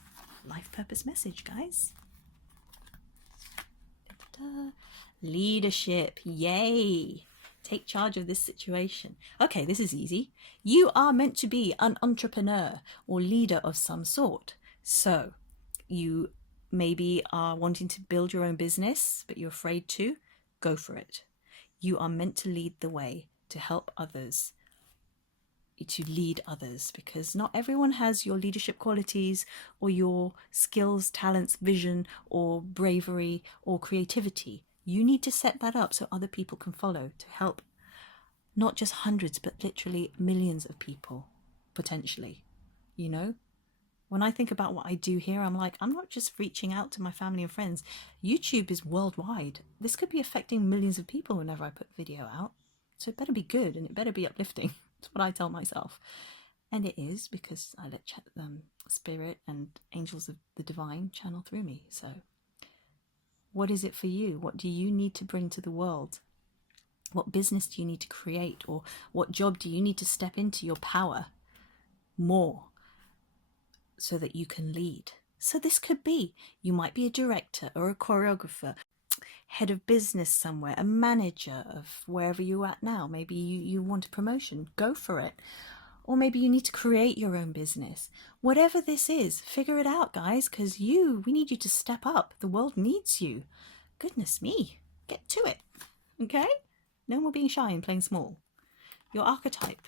life purpose message, guys. Da-da-da. Leadership, yay! Take charge of this situation. Okay, this is easy. You are meant to be an entrepreneur or leader of some sort. So you maybe are wanting to build your own business, but you're afraid to. Go for it. You are meant to lead the way, to help others, to lead others, because not everyone has your leadership qualities or your skills, talents, vision, or bravery or creativity. You need to set that up so other people can follow, to help not just hundreds, but literally millions of people, potentially. You know, when I think about what I do here, I'm like, I'm not just reaching out to my family and friends. YouTube is worldwide. This could be affecting millions of people whenever I put video out. So it better be good and it better be uplifting. That's what I tell myself. And it is, because I let spirit and angels of the divine channel through me. So what is it for you? What do you need to bring to the world? What business do you need to create? Or what job do you need to step into your power more so that you can lead? So this could be, you might be a director or a choreographer, head of business somewhere, a manager of wherever you're at now. Maybe you want a promotion, go for it. Or maybe you need to create your own business. Whatever this is, figure it out, guys, because we need you to step up. The world needs you. Goodness me, get to it, okay? No more being shy and playing small. Your archetype,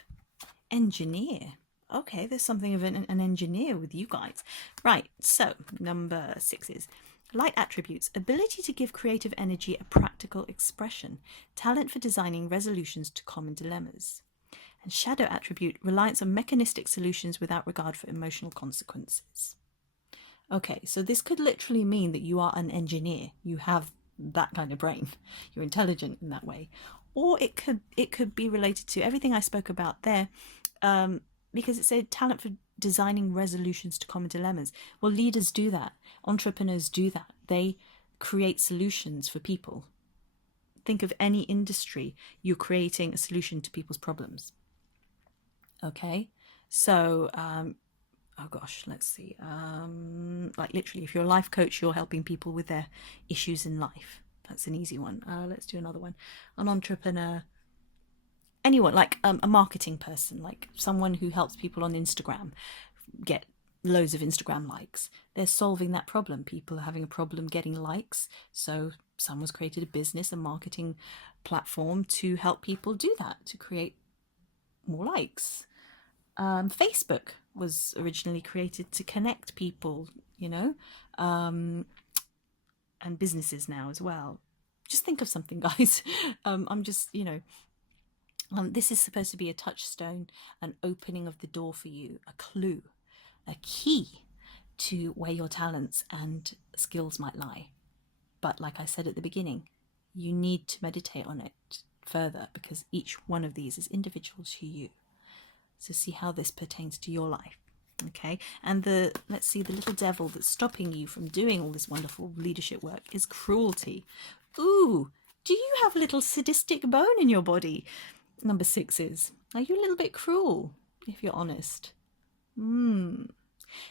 engineer. Okay, there's something of an engineer with you guys. Right, so number 6 is light attributes, ability to give creative energy a practical expression, talent for designing resolutions to common dilemmas. And shadow attribute, reliance on mechanistic solutions without regard for emotional consequences. Okay, so this could literally mean that you are an engineer. You have that kind of brain. You're intelligent in that way. Or it could be related to everything I spoke about there, because it said talent for designing resolutions to common dilemmas. Well, leaders do that. Entrepreneurs do that. They create solutions for people. think of any industry, you're creating a solution to people's problems. Okay, so oh gosh, let's see. Like literally, if you're a life coach, you're helping people with their issues in life. That's an easy one. Let's do another one. An entrepreneur, anyone, like a marketing person, like someone who helps people on Instagram get loads of Instagram likes. They're solving that problem. People are having a problem getting likes. So someone's created a business, a marketing platform to help people do that, to create more likes. Facebook was originally created to connect people, you know, and businesses now as well. Just think of something, guys. I'm just, you know, this is supposed to be a touchstone, an opening of the door for you, a clue, a key to where your talents and skills might lie. But like I said at the beginning, you need to meditate on it further because each one of these is individual to you. So see how this pertains to your life. Okay, and let's see, the little devil that's stopping you from doing all this wonderful leadership work is cruelty. Ooh, do you have a little sadistic bone in your body? Number 6 are you a little bit cruel, if you're honest? And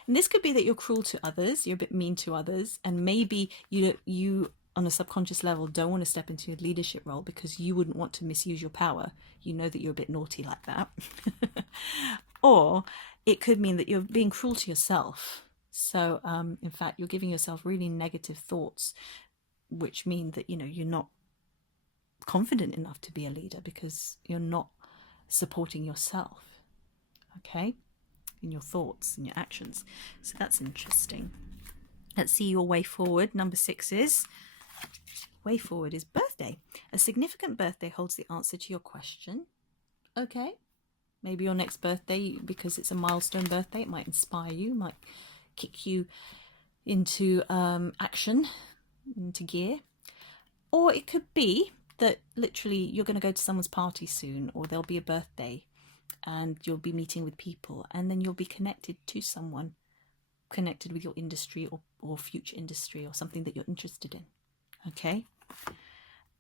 this could be that you're cruel to others, you're a bit mean to others, and maybe you on a subconscious level don't want to step into a leadership role because you wouldn't want to misuse your power. You know that you're a bit naughty like that. Or it could mean that you're being cruel to yourself. So in fact, you're giving yourself really negative thoughts, which mean that, you know, you're not confident enough to be a leader because you're not supporting yourself, okay, in your thoughts and your actions. So that's interesting. Let's see your way forward. Number 6 way forward is birthday. A significant birthday holds the answer to your question. Okay, maybe your next birthday, because it's a milestone birthday, it might inspire you, might kick you into action, into gear. Or it could be that literally you're going to go to someone's party soon, or there'll be a birthday and you'll be meeting with people, and then you'll be connected to someone connected with your industry or future industry or something that you're interested in. Okay,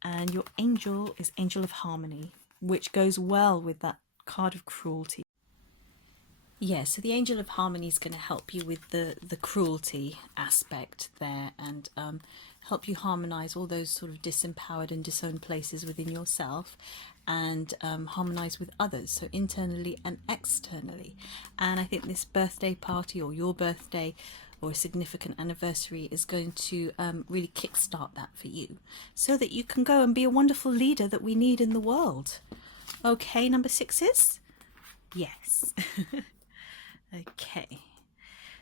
and your angel is Angel of Harmony, which goes well with that card of cruelty. Yeah, so the Angel of Harmony is going to help you with the cruelty aspect there, and help you harmonize all those sort of disempowered and disowned places within yourself, and harmonize with others, so internally and externally. And I think this birthday party, or your birthday, or a significant anniversary, is going to really kickstart that for you, so that you can go and be a wonderful leader that we need in the world. Okay, number 6 yes. Okay,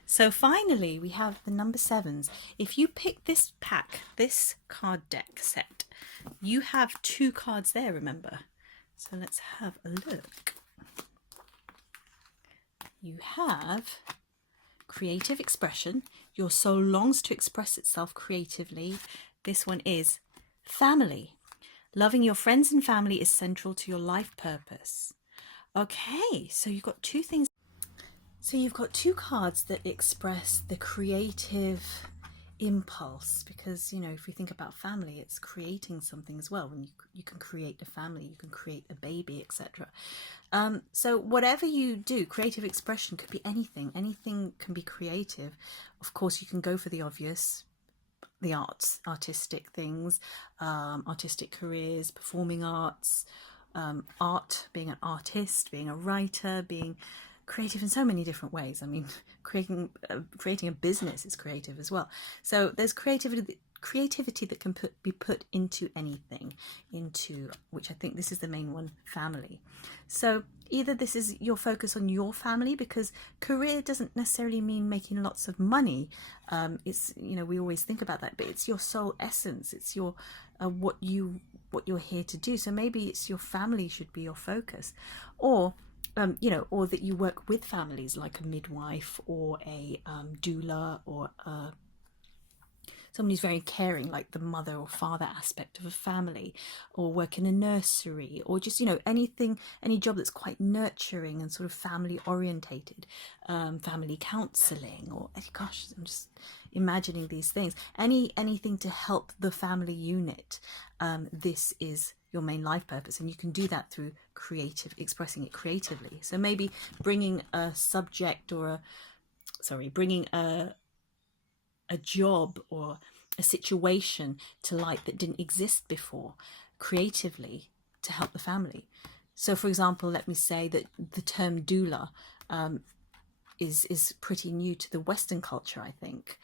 so finally we have the number 7s. If you pick this pack, this card deck set, you have 2 cards there, remember. So let's have a look. You have creative expression. Your soul longs to express itself creatively. This one is family. Loving your friends and family is central to your life purpose. Okay, so you've got 2 things. So you've got 2 cards that express the creative impulse, because, you know, if we think about family, it's creating something as well. When you can create a family, you can create a baby, etc. So whatever you do, creative expression could be anything. Anything can be creative. Of course, you can go for the obvious, the artistic things, artistic careers, performing arts, art, being an artist, being a writer, being creative in so many different ways. I mean, creating a business is creative as well. So there's creativity that can be put into anything, into which I think this is the main one, family. So either this is your focus on your family, because career doesn't necessarily mean making lots of money. It's, you know, we always think about that, but it's your soul essence. It's your what you're here to do. So maybe it's your family should be your focus, or you know, or that you work with families, like a midwife or a doula, or someone who's very caring, like the mother or father aspect of a family, or work in a nursery, or just, you know, anything, any job that's quite nurturing and sort of family orientated, family counselling, or gosh, I'm just, imagining these things. Anything to help the family unit. This is your main life purpose, and you can do that through expressing it creatively. So maybe bringing a subject or bringing a job or a situation to light that didn't exist before creatively to help the family. So for example, let me say that the term doula is pretty new to the Western culture, I think.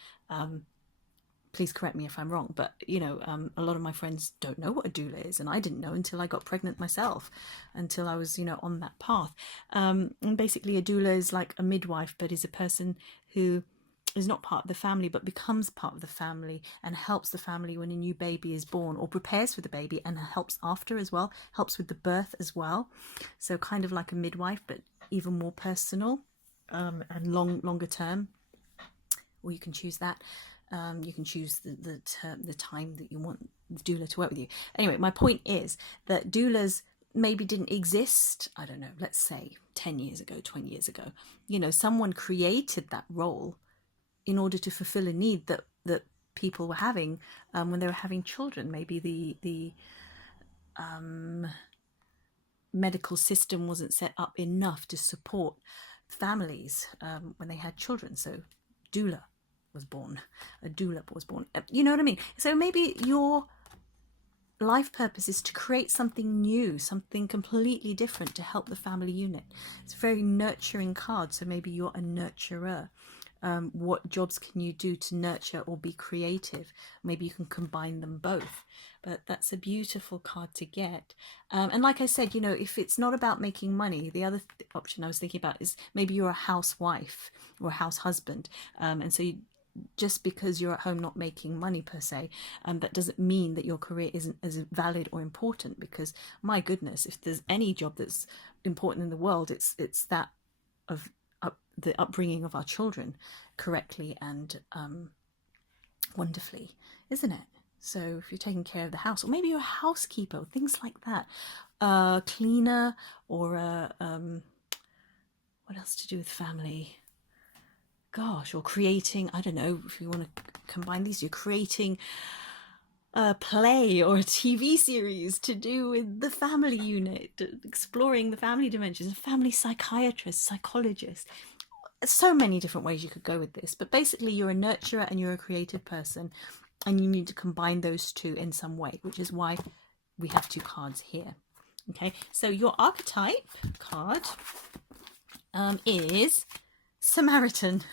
Please correct me if I'm wrong, but a lot of my friends don't know what a doula is, and I didn't know until I got pregnant myself, until I was on that path. And basically a doula is like a midwife, but is a person who is not part of the family but becomes part of the family and helps the family when a new baby is born, or prepares for the baby and helps after as well, helps with the birth as well. So kind of like a midwife, but even more personal and longer term. Or you can choose that. You can choose the time that you want the doula to work with you. Anyway, my point is that doulas maybe didn't exist, I don't know, let's say 10 years ago, 20 years ago. Someone created that role in order to fulfill a need that people were having when they were having children. Maybe the medical system wasn't set up enough to support families when they had children. So a doula was born. You know what I mean? So maybe your life purpose is to create something new, something completely different to help the family unit. It's a very nurturing card. So maybe you're a nurturer. What jobs can you do to nurture or be creative? Maybe you can combine them both. But that's a beautiful card to get. And like I said, if it's not about making money, the other option I was thinking about is maybe you're a housewife or a house husband. And so just because you're at home not making money per se, that doesn't mean that your career isn't as valid or important, because my goodness, if there's any job that's important in the world, it's that of the upbringing of our children correctly and wonderfully, isn't it? So if you're taking care of the house, or maybe you're a housekeeper, things like that, cleaner, or what else to do with family? Gosh, or creating, I don't know, if you want to combine these, you're creating a play or a TV series to do with the family unit, exploring the family dimensions, a family psychiatrist, psychologist. So many different ways you could go with this, but basically you're a nurturer and you're a creative person, and you need to combine those two in some way, which is why we have two cards here. Okay, so your archetype card is Samaritan,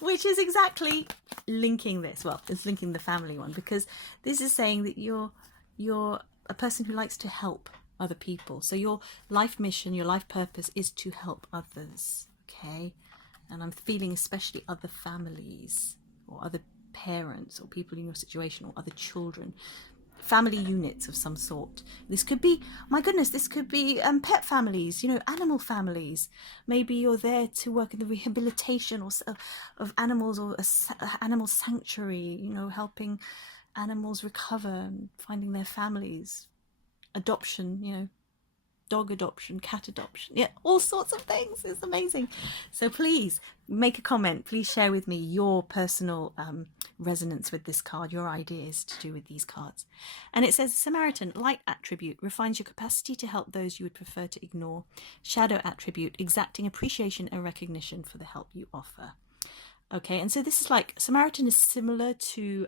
which is exactly linking this. Well, it's linking the family one, because this is saying that you're a person who likes to help other people. So your life mission, your life purpose is to help others. Okay, and I'm feeling especially other families or other parents or people in your situation or other children, family units of some sort. This could be, my goodness, this could be pet families, animal families. Maybe you're there to work in the rehabilitation of animals, or an animal sanctuary, helping animals recover and finding their families. Adoption, dog adoption, cat adoption, all sorts of things. It's amazing. So please make a comment, please share with me your personal resonance with this card, your ideas to do with these cards. And it says Samaritan, light attribute, refines your capacity to help those you would prefer to ignore. Shadow attribute, exacting appreciation and recognition for the help you offer. Okay, and so this is like, Samaritan is similar to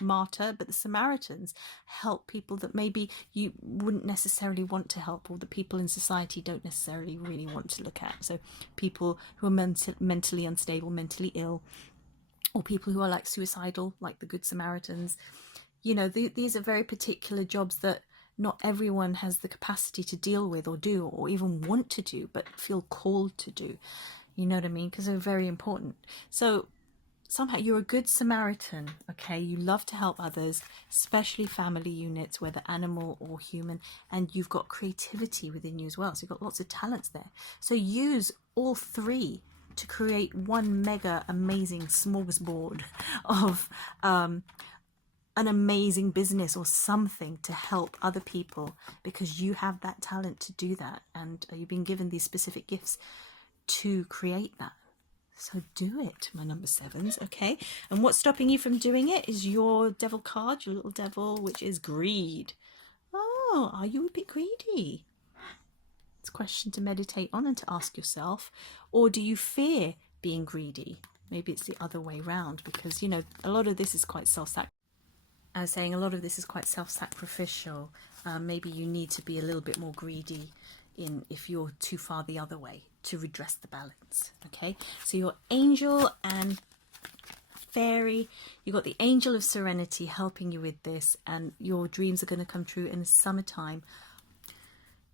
martyr, but the Samaritans help people that maybe you wouldn't necessarily want to help, or that people in society don't necessarily really want to look at. So people who are mentally unstable, mentally ill, or people who are like suicidal, like the Good Samaritans. These are very particular jobs that not everyone has the capacity to deal with or do, or even want to do, but feel called to do. You know what I mean? Because they're very important. So somehow you're a good Samaritan, okay? You love to help others, especially family units, whether animal or human, and you've got creativity within you as well. So you've got lots of talents there. So use all three to create one mega amazing smorgasbord of an amazing business or something to help other people, because you have that talent to do that, and you've been given these specific gifts to create that. So do it, my number sevens, okay? And what's stopping you from doing it is your devil card, your little devil, which is greed. Oh, are you a bit greedy? It's a question to meditate on and to ask yourself. Or do you fear being greedy? Maybe it's the other way round, because, you know, a lot of this is quite self-sacrificial. I was saying a lot of this is quite self-sacrificial. Maybe you need to be a little bit more greedy if you're too far the other way to redress the balance. Okay, so your angel and fairy, you've got the angel of serenity helping you with this, and your dreams are going to come true in the summertime.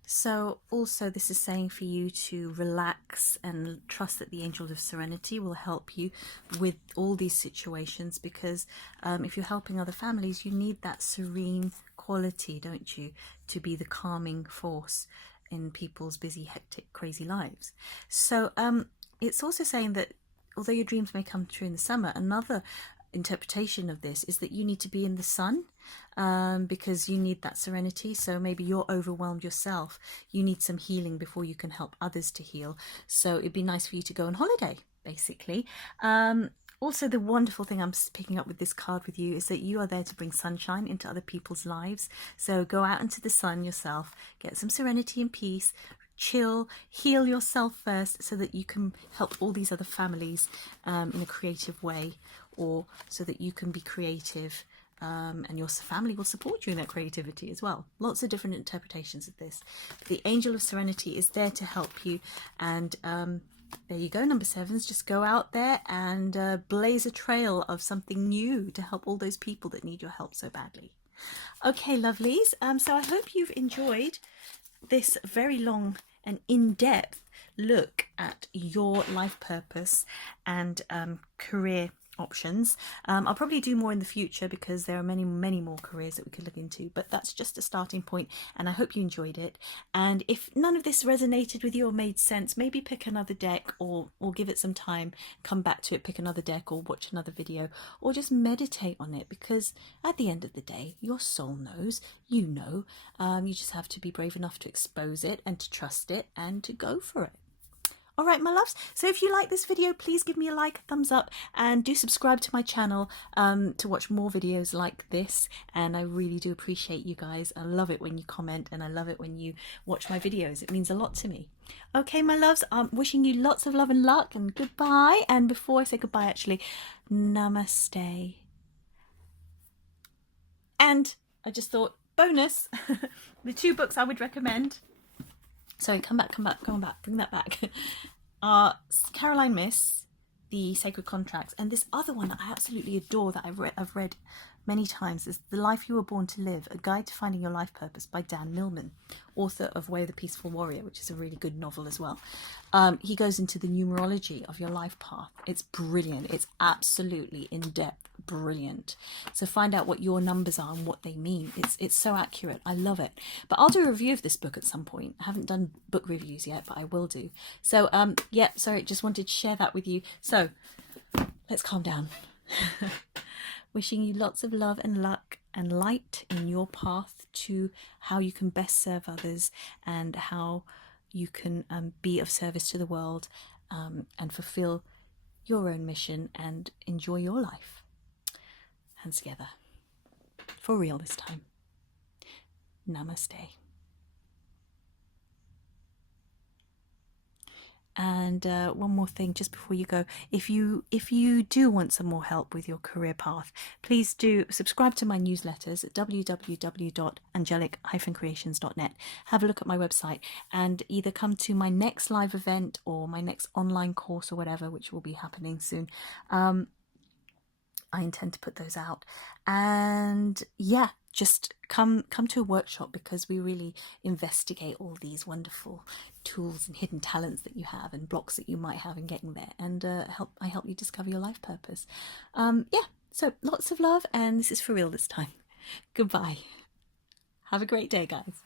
So also this is saying for you to relax and trust that the angel of serenity will help you with all these situations, because if you're helping other families, you need that serene quality, don't you, to be the calming force in people's busy, hectic, crazy lives. So it's also saying that although your dreams may come true in the summer, another interpretation of this is that you need to be in the sun, because you need that serenity. So maybe you're overwhelmed yourself, you need some healing before you can help others to heal. So it'd be nice for you to go on holiday, basically. Also, the wonderful thing I'm picking up with this card with you is that you are there to bring sunshine into other people's lives. So go out into the sun yourself, get some serenity and peace, chill, heal yourself first, so that you can help all these other families in a creative way, or so that you can be creative, and your family will support you in that creativity as well. Lots of different interpretations of this. The angel of serenity is there to help you, and there you go, number sevens. Just go out there and blaze a trail of something new to help all those people that need your help so badly. Okay, lovelies. So I hope you've enjoyed this very long and in-depth look at your life purpose and career options. I'll probably do more in the future, because there are many more careers that we could look into, but that's just a starting point, and I hope you enjoyed it. And if none of this resonated with you or made sense, maybe pick another deck, or give it some time, come back to it, pick another deck, or watch another video, or just meditate on it, because at the end of the day, your soul knows, you know. You just have to be brave enough to expose it and to trust it and to go for it. All right, my loves, so if you like this video, please give me a like, a thumbs up, and do subscribe to my channel to watch more videos like this. And I really do appreciate you guys. I love it when you comment, and I love it when you watch my videos. It means a lot to me. Okay, my loves, I'm wishing you lots of love and luck, and goodbye. And before I say goodbye, actually, namaste. And I just thought, bonus, the 2 books I would recommend. Sorry, come back, bring that back. Caroline Myss, The Sacred Contracts, and this other one that I absolutely adore that I've read many times is The Life You Were Born to Live, A Guide to Finding Your Life Purpose by Dan Millman, author of Way of the Peaceful Warrior, which is a really good novel as well. He goes into the numerology of your life path. It's brilliant. It's absolutely in-depth, brilliant. So find out what your numbers are and what they mean. It's so accurate. I love it. But I'll do a review of this book at some point. I haven't done book reviews yet, but I will do. So yeah, sorry, just wanted to share that with you. So let's calm down. Wishing you lots of love and luck and light in your path to how you can best serve others, and how you can be of service to the world, and fulfill your own mission and enjoy your life. Hands together. For real this time. Namaste. And one more thing just before you go, if you do want some more help with your career path, please do subscribe to my newsletters at www.angelic-creations.net. Have a look at my website, and either come to my next live event or my next online course or whatever, which will be happening soon. I intend to put those out, and yeah, just come to a workshop, because we really investigate all these wonderful tools and hidden talents that you have and blocks that you might have in getting there, and I help you discover your life purpose. Yeah, so lots of love, and this is for real this time. Goodbye. Have a great day, guys.